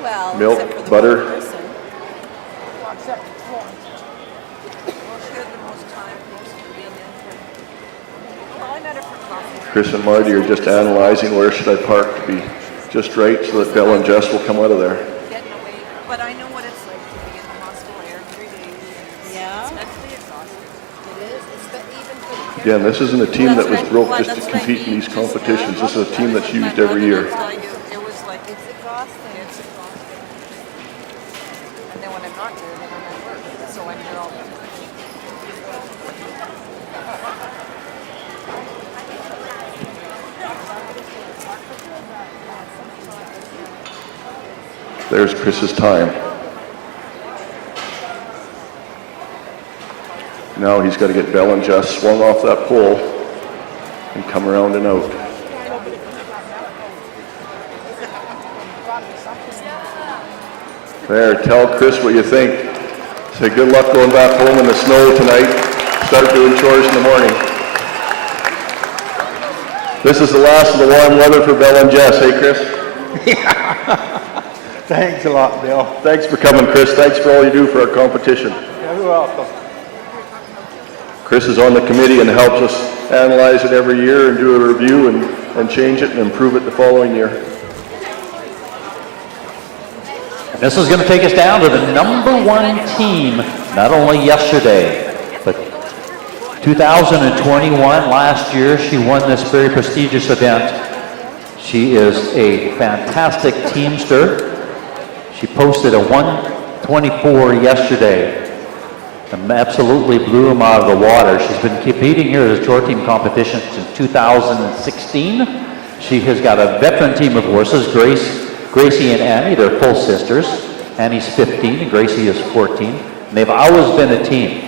Well, milk, except for the butter. one person. Except for Florence. Well, she had the most time, most convenient. Well, I met her for coffee. Chris and Marty are just analyzing where should I park to be just right so that Bill and Jess will come out of there. Getting away. But I know what it's like to be in the hostile air 3 days. Yeah. It's mentally exhausting. It is. It's even for the Again, this isn't a team that was broke Well, just that's to what I compete in mean. these competitions. This is a team that's My used every brother year. will tell you, it was like, It's exhausting. it's exhausting. And then when I'm not there, then I'm at work. So I'm here all the time. There's Chris's time. Now he's got to get Bell and Jess swung off that pole and come around and out. There, tell Chris what you think. Say good luck going back home in the snow tonight. Start doing chores in the morning. This is the last of the warm weather for Bell and Jess, hey Chris? Thanks a lot, Bill. Thanks for coming, Chris. Thanks for all you do for our competition. You're welcome. Chris is on the committee and helps us analyze it every year and do a review and change it and improve it the following year. This is going to take us down to the #1 team, not only yesterday, but 2021, last year, she won this very prestigious event. She is a fantastic teamster. She posted a 124 yesterday and absolutely blew him out of the water. She's been competing here at the Chore Team competition since 2016. She has got a veteran team of horses, Gracie and Annie. They're full sisters. Annie's 15 and Gracie is 14. And they've always been a team.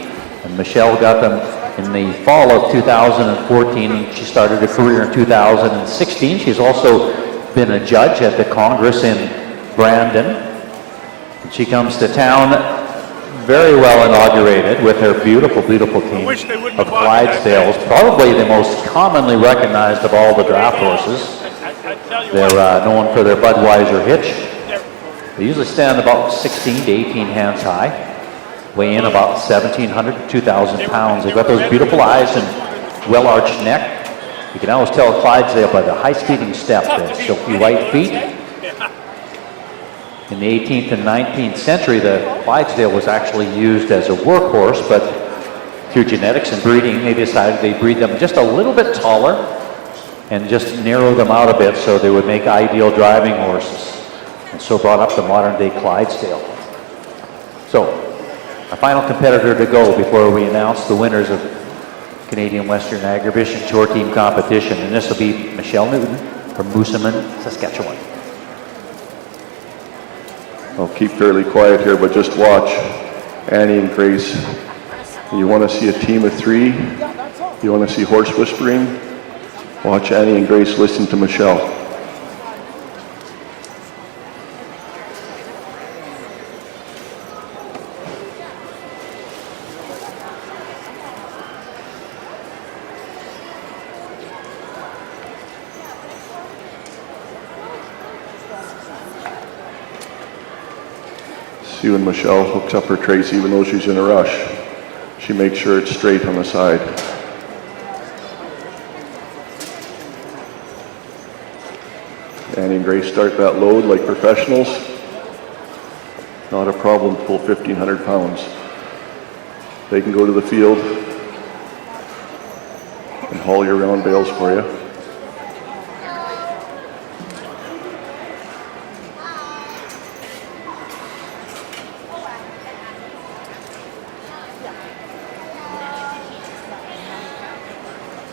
And Michelle got them in the fall of 2014, and she started a career in 2016. She's also been a judge at the Congress in Brandon. And she comes to town very well inaugurated with her beautiful, beautiful team of Clydesdales, probably the most commonly recognized of all the draft horses. They're known for their Budweiser hitch. They usually stand about 16 to 18 hands high. weigh in about 1,700 to 2,000 pounds. They've got those beautiful eyes and well-arched neck. You can always tell Clydesdale by the high-speeding step, the silky white feet. In the 18th and 19th century, the Clydesdale was actually used as a workhorse, but through genetics and breeding, they decided they'd breed them just a little bit taller and just narrow them out a bit so they would make ideal driving horses. And so brought up the modern-day Clydesdale. So, our final competitor to go before we announce the winners of Canadian Western Agribition Chore Team Competition, and this will be Michelle Newton from Moosomin, Saskatchewan. I'll keep fairly quiet here, but just watch Annie and Grace. You want to see a team of three? You want to see horse whispering? Watch Annie and Grace listen to Michelle. See when Michelle hooks up her trace, even though she's in a rush, she makes sure it's straight on the side. Annie and Grace start that load like professionals. Not a problem to pull 1,500 pounds. They can go to the field and haul your round bales for you.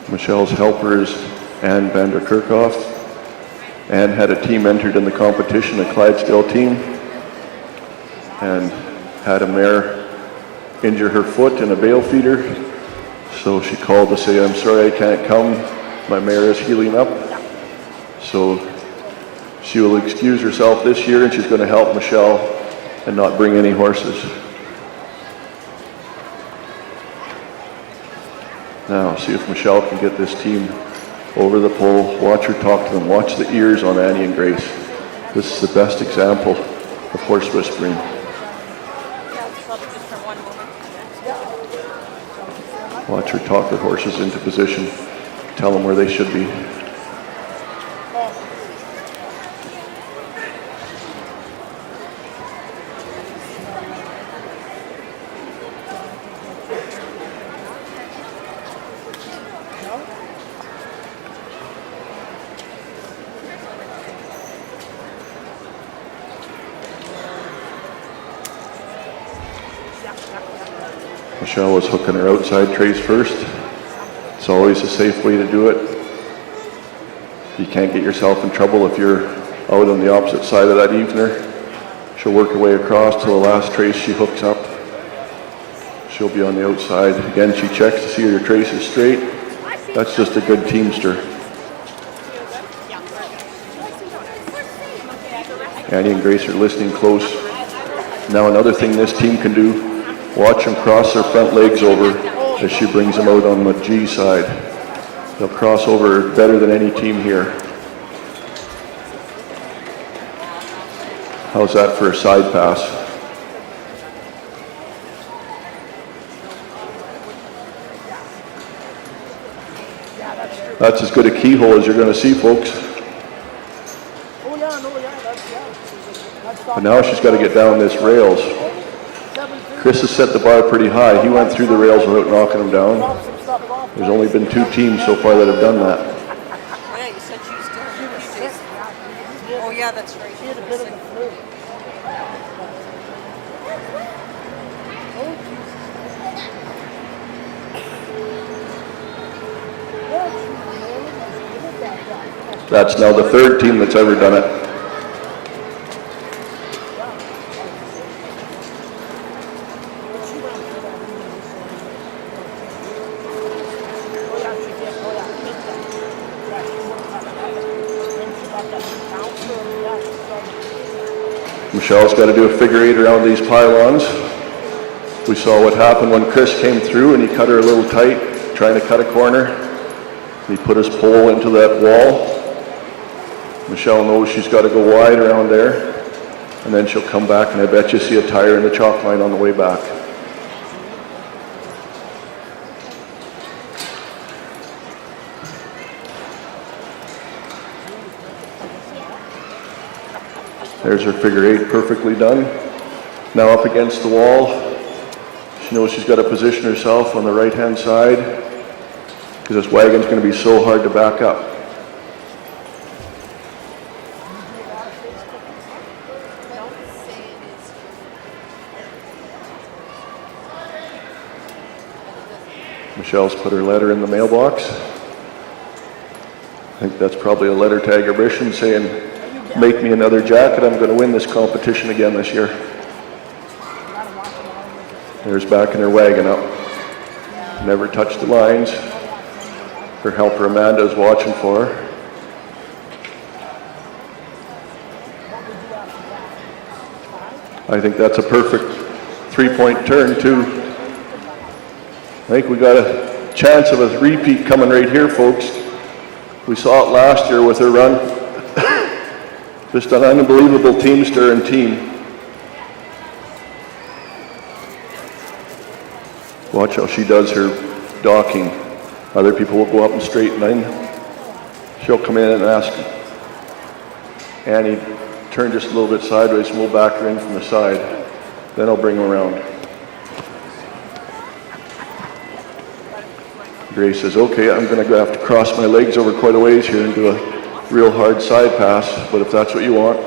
Michelle's helper is Ann van der Kerkhoff. Ann had a team entered in the competition, a Clydesdale team, and had a mare injure her foot in a bale feeder. So she called to say, "I'm sorry, I can't come. My mare is healing up." So she will excuse herself this year, and she's going to help Michelle and not bring any horses. Now, see if Michelle can get this team over the pole. Watch her talk to them. Watch the ears on Annie and Grace. This is the best example of horse whispering. Watch her talk her horses into position. Tell them where they should be. Michelle was hooking her outside trace first. It's always a safe way to do it. You can't get yourself in trouble if you're out on the opposite side of that evener. She'll work her way across to the last trace she hooks up. She'll be on the outside. Again, she checks to see her trace is straight. That's just a good teamster. Annie and Grace are listening close. Now another thing this team can do, watch them cross their front legs over as she brings them out on the G side. They'll cross over better than any team here. How's that for a side pass? That's as good a keyhole as you're going to see, folks. But now she's got to get down this rails. Chris has set the bar pretty high. He went through the rails without knocking them down. There's only been 2 teams so far that have done that. Oh, yeah, you said she was doing it. Oh, yeah, that's right. She had a bit of the flu. That's now the 3rd team that's ever done it. Michelle's got to do a figure 8 around these pylons. We saw what happened when Chris came through and he cut her a little tight, trying to cut a corner. He put his pole into that wall. Michelle knows she's got to go wide around there, and then she'll come back, and I bet you see a tire in the chalk line on the way back. There's her figure 8, perfectly done. Now up against the wall. She knows she's got to position herself on the right-hand side because this wagon's going to be so hard to back up. Michelle's put her letter in the mailbox. I think that's probably a letter to Agribition saying, make me another jacket, I'm going to win this competition again this year. There's backing her wagon up. Never touched the lines. Her helper Amanda is watching for her. I think that's a perfect three-point turn too. I think we got a chance of a repeat coming right here, folks. We saw it last year with her run. Just an unbelievable team stirring team. Watch how she does her docking. Other people will go up and straighten in. She'll come in and ask Annie, turn just a little bit sideways and we'll back her in from the side. Then I'll bring her around. Grace says, okay, I'm going to have to cross my legs over quite a ways here and do a real hard side pass, but if that's what you want,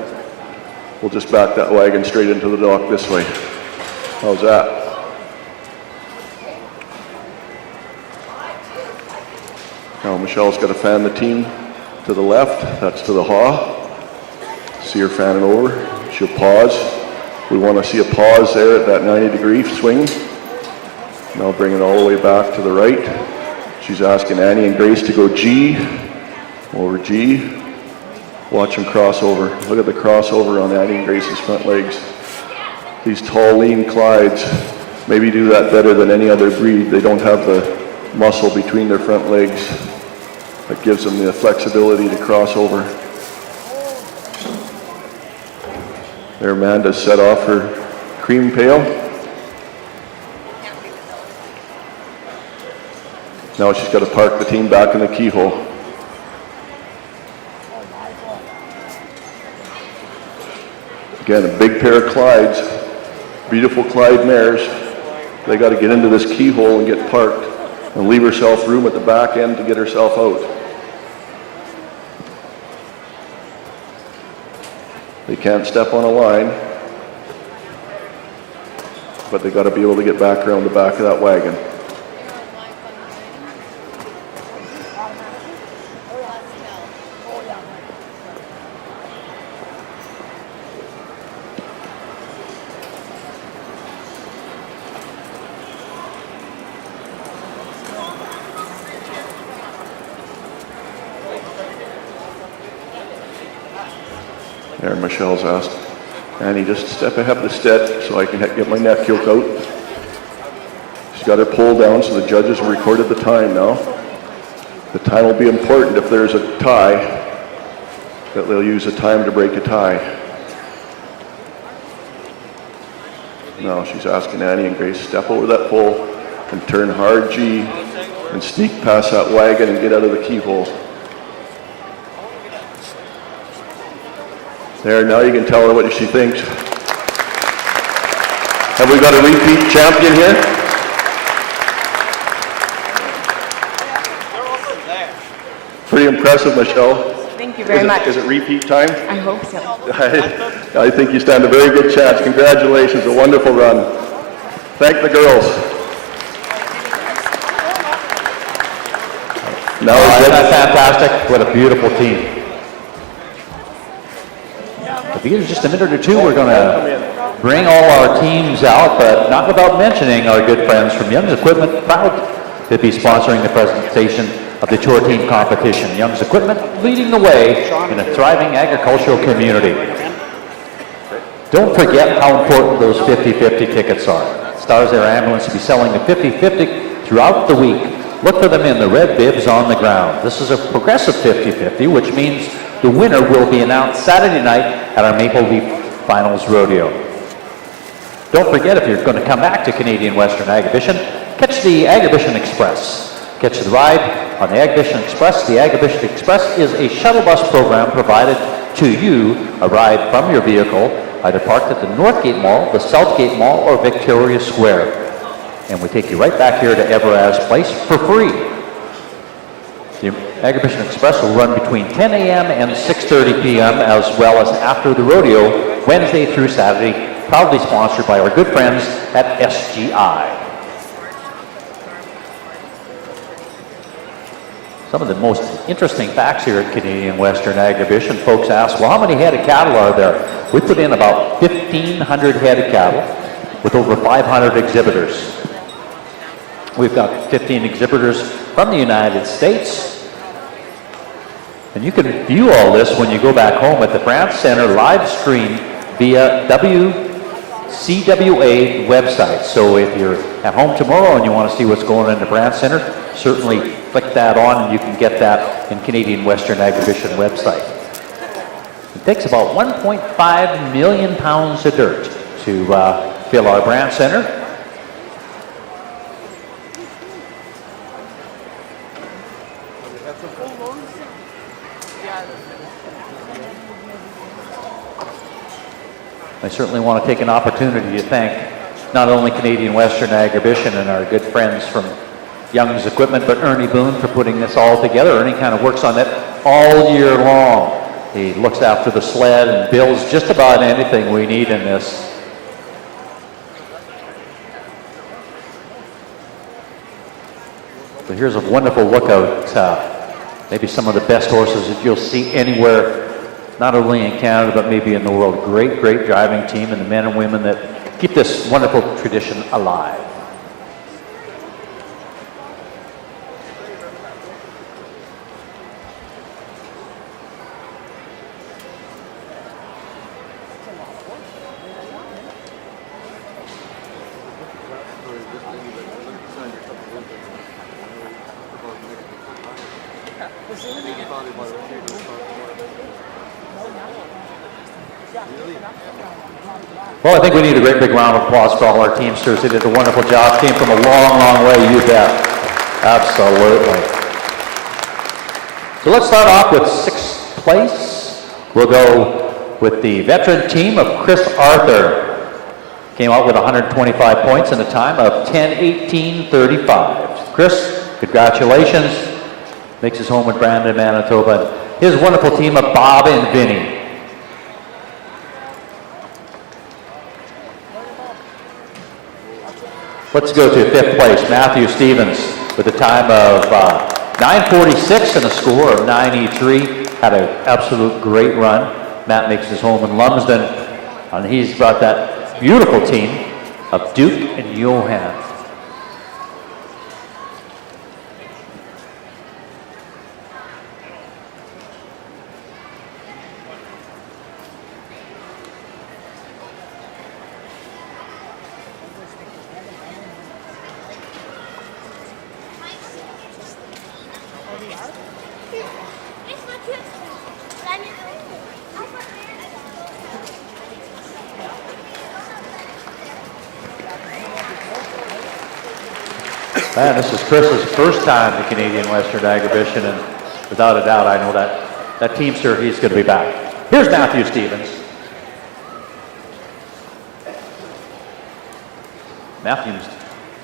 we'll just back that wagon straight into the dock this way. How's that? Now Michelle's got to fan the team to the left, that's to the haw. See her fanning over, she'll pause. We want to see a pause there at that 90-degree swing. Now bring it all the way back to the right. She's asking Annie and Grace to go G, over G. Watch them cross over. Look at the crossover on Annie and Grace's front legs. These tall, lean Clydes maybe do that better than any other breed. They don't have the muscle between their front legs that gives them the flexibility to cross over. There, Amanda set off her cream pail. Now she's got to park the team back in the keyhole. Again, a big pair of Clydes, beautiful Clyde mares. They got to get into this keyhole and get parked and leave herself room at the back end to get herself out. They can't step on a line, but they got to be able to get back around the back of that wagon. There, Michelle's asked Annie just step ahead of the stead so I can get my neck yoke out. She's got her pole down so the judges have recorded the time now. The time will be important if there's a tie, that they'll use the time to break a tie. Now she's asking Annie and Grace to step over that pole and turn hard G and sneak past that wagon and get out of the keyhole. There, now you can tell her what she thinks. Have we got a repeat champion here? Pretty impressive, Michelle. Thank you very much. Is it repeat time? I hope so. I think you stand a very good chance. Congratulations, a wonderful run. Thank the girls. Now, Isn't that fantastic? What a beautiful team. If you give us just a minute or two, we're going to bring all our teams out, but not without mentioning our good friends from Young's Equipment, proud to be sponsoring the presentation of the Chore Team Competition. Young's Equipment leading the way in a thriving agricultural community. Don't forget how important those 50-50 tickets are. Stars Air Ambulance will be selling the 50-50 throughout the week. Look for them in the red bibs on the ground. This is a progressive 50-50, which means the winner will be announced Saturday night at our Maple Leaf Finals Rodeo. Don't forget, if you're going to come back to Canadian Western Agribition, catch the Agribition Express. Catch the ride on the Agribition Express. The Agribition Express is a shuttle bus program provided to you a ride from your vehicle, either parked at the Northgate Mall, the Southgate Mall, or Victoria Square. And we take you right back here to Everaz Place for free. The Agribition Express will run between 10 a.m. and 6:30 p.m. as well as after the rodeo, Wednesday through Saturday, proudly sponsored by our good friends at SGI. Some of the most interesting facts here at Canadian Western Agribition, folks ask, well, how many head of cattle are there? We put in about 1,500 head of cattle with over 500 exhibitors. We've got 15 exhibitors from the United States. And you can view all this when you go back home at the Brant Center live stream via WCWA website. So if you're at home tomorrow and you want to see what's going on in the Brant Center, certainly click that on and you can get that in Canadian Western Agribition website. It takes about 1.5 million pounds of dirt to fill our Brant Center. I certainly want to take an opportunity to thank not only Canadian Western Agribition and our good friends from Young's Equipment, but Ernie Boone for putting this all together. Ernie kind of works on it all year long. He looks after the sled and builds just about anything we need in this. So here's a wonderful look out, maybe some of the best horses that you'll see anywhere, not only in Canada, but maybe in the world. Great, great driving team and the men and women that keep this wonderful tradition alive. Well, I think we need a great big round of applause for all our teamsters. They did a wonderful job. Came from a long, long way, you bet. Absolutely. So let's start off with 6th place. We'll go with the veteran team of Chris Arthur. Came out with 125 points in a time of 10:18:35. Chris, congratulations. Makes his home with Brandon, Manitoba. His wonderful team of Bob and Vinny. Let's go to 5th place, Matthew Stevens, with a time of 9:46 and a score of 9:83. Had an absolute great run. Matt makes his home in Lumsden, and he's brought that beautiful team of Duke and Johan. Man, this is Chris's first time to Canadian Western Agribition, and without a doubt, I know that teamster, he's going to be back. Here's Matthew Stevens. Matthew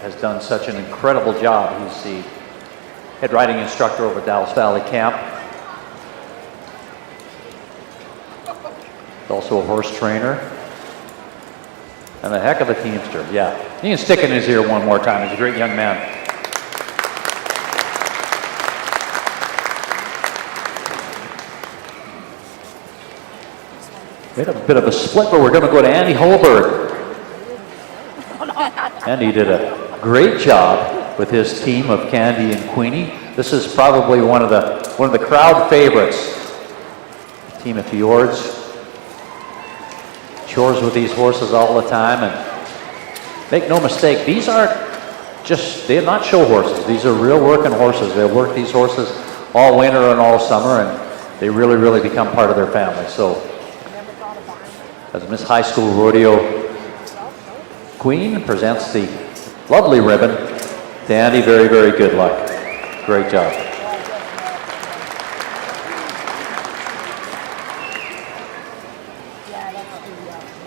has done such an incredible job. He's the head riding instructor over at Dallas Valley Camp. He's also a horse trainer. And a heck of a teamster, yeah. You can stick in his ear one more time. He's a great young man. Made a bit of a split, but we're going to go to Andy Holberg. Andy did a great job with his team of Candy and Queenie. This is probably one of the crowd favorites. Team of Fjords. Chores with these horses all the time, and make no mistake, these aren't they're not show horses. These are real working horses. They'll work these horses all winter and all summer, and they really, really become part of their family. So, as Miss High School Rodeo Queen presents the lovely ribbon to Andy, very, very good luck. Great job.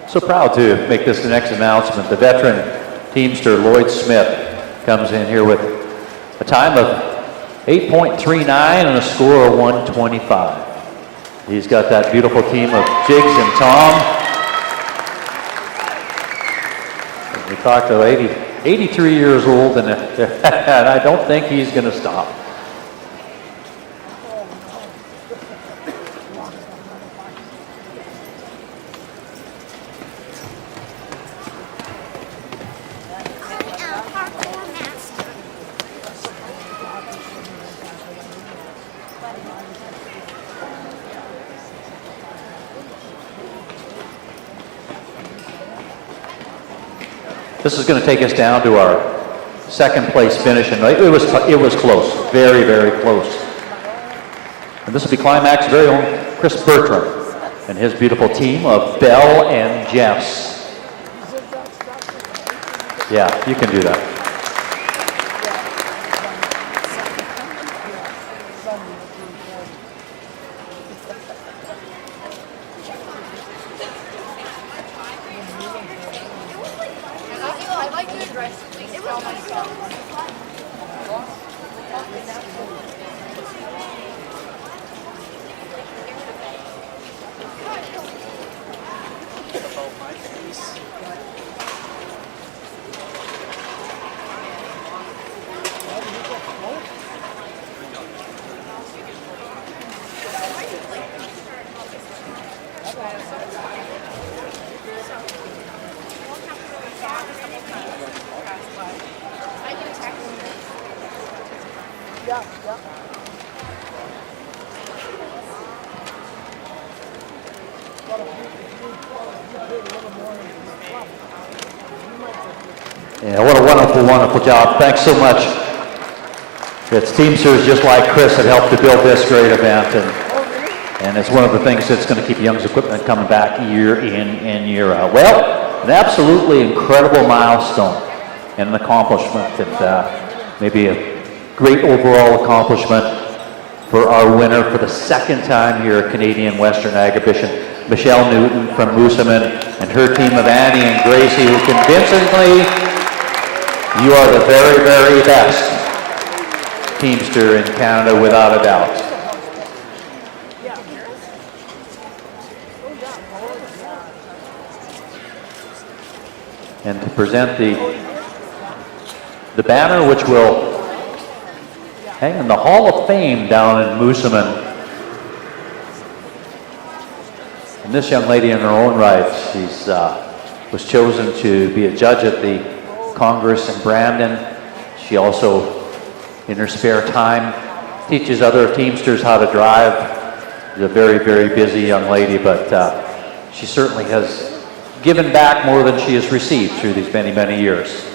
So proud to make this the next announcement. The veteran teamster Lloyd Smith comes in here with a time of 8.39 and a score of 125. He's got that beautiful team of Jigs and Tom. We talked to 83 years old, and I don't think he's going to stop. This is going to take us down to our second place finish, and it was close, very, very close. And this will be Climax's very own Chris Bertram and his beautiful team of Bell and Jeffs. Yeah, you can do that. I like your dress. It was Yeah, yeah. Yeah, what a wonderful, wonderful job. Thanks so much. It's Teamsters just like Chris that helped to build this great event, and it's one of the things that's going to keep Young's Equipment coming back year in and year out. Well, an absolutely incredible milestone and an accomplishment, and maybe a great overall accomplishment for our winner for the second time here at Canadian Western Agribition, Michelle Newton from Moosomin, and her team of Annie and Gracie, who convincingly, you are the very, very best teamster in Canada, without a doubt. And to present the banner, which will hang in the Hall of Fame down in Moosomin. And this young lady in her own right, she's was chosen to be a judge at the Congress in Brandon. She also, in her spare time, teaches other Teamsters how to drive. She's a very, very busy young lady, but she certainly has given back more than she has received through these many, many years.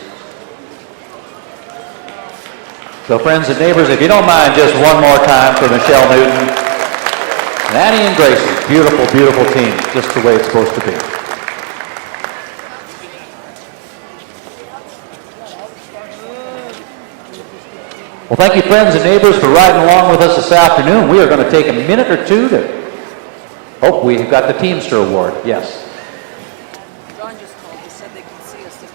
So friends and neighbors, if you don't mind, just one more time for Michelle Newton and Annie and Gracie. Beautiful, beautiful team, just the way it's supposed to be. Well, thank you, friends and neighbors, for riding along with us this afternoon. We are going to take a minute or two to... Oh, we've got the Teamster Award, yes. John just called. He said they can see us if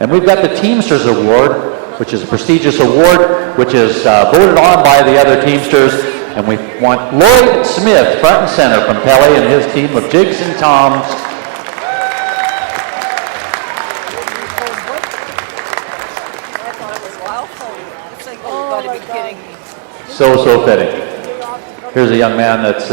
And we've got the Teamsters Award, which is a prestigious award, which is voted on by the other Teamsters. And we want Lloyd Smith, front and center, from Pelly and his team of Jigs and Toms. I thought it was wild phone. It's like, oh, you gotta be kidding me. So fitting. Here's a young man that's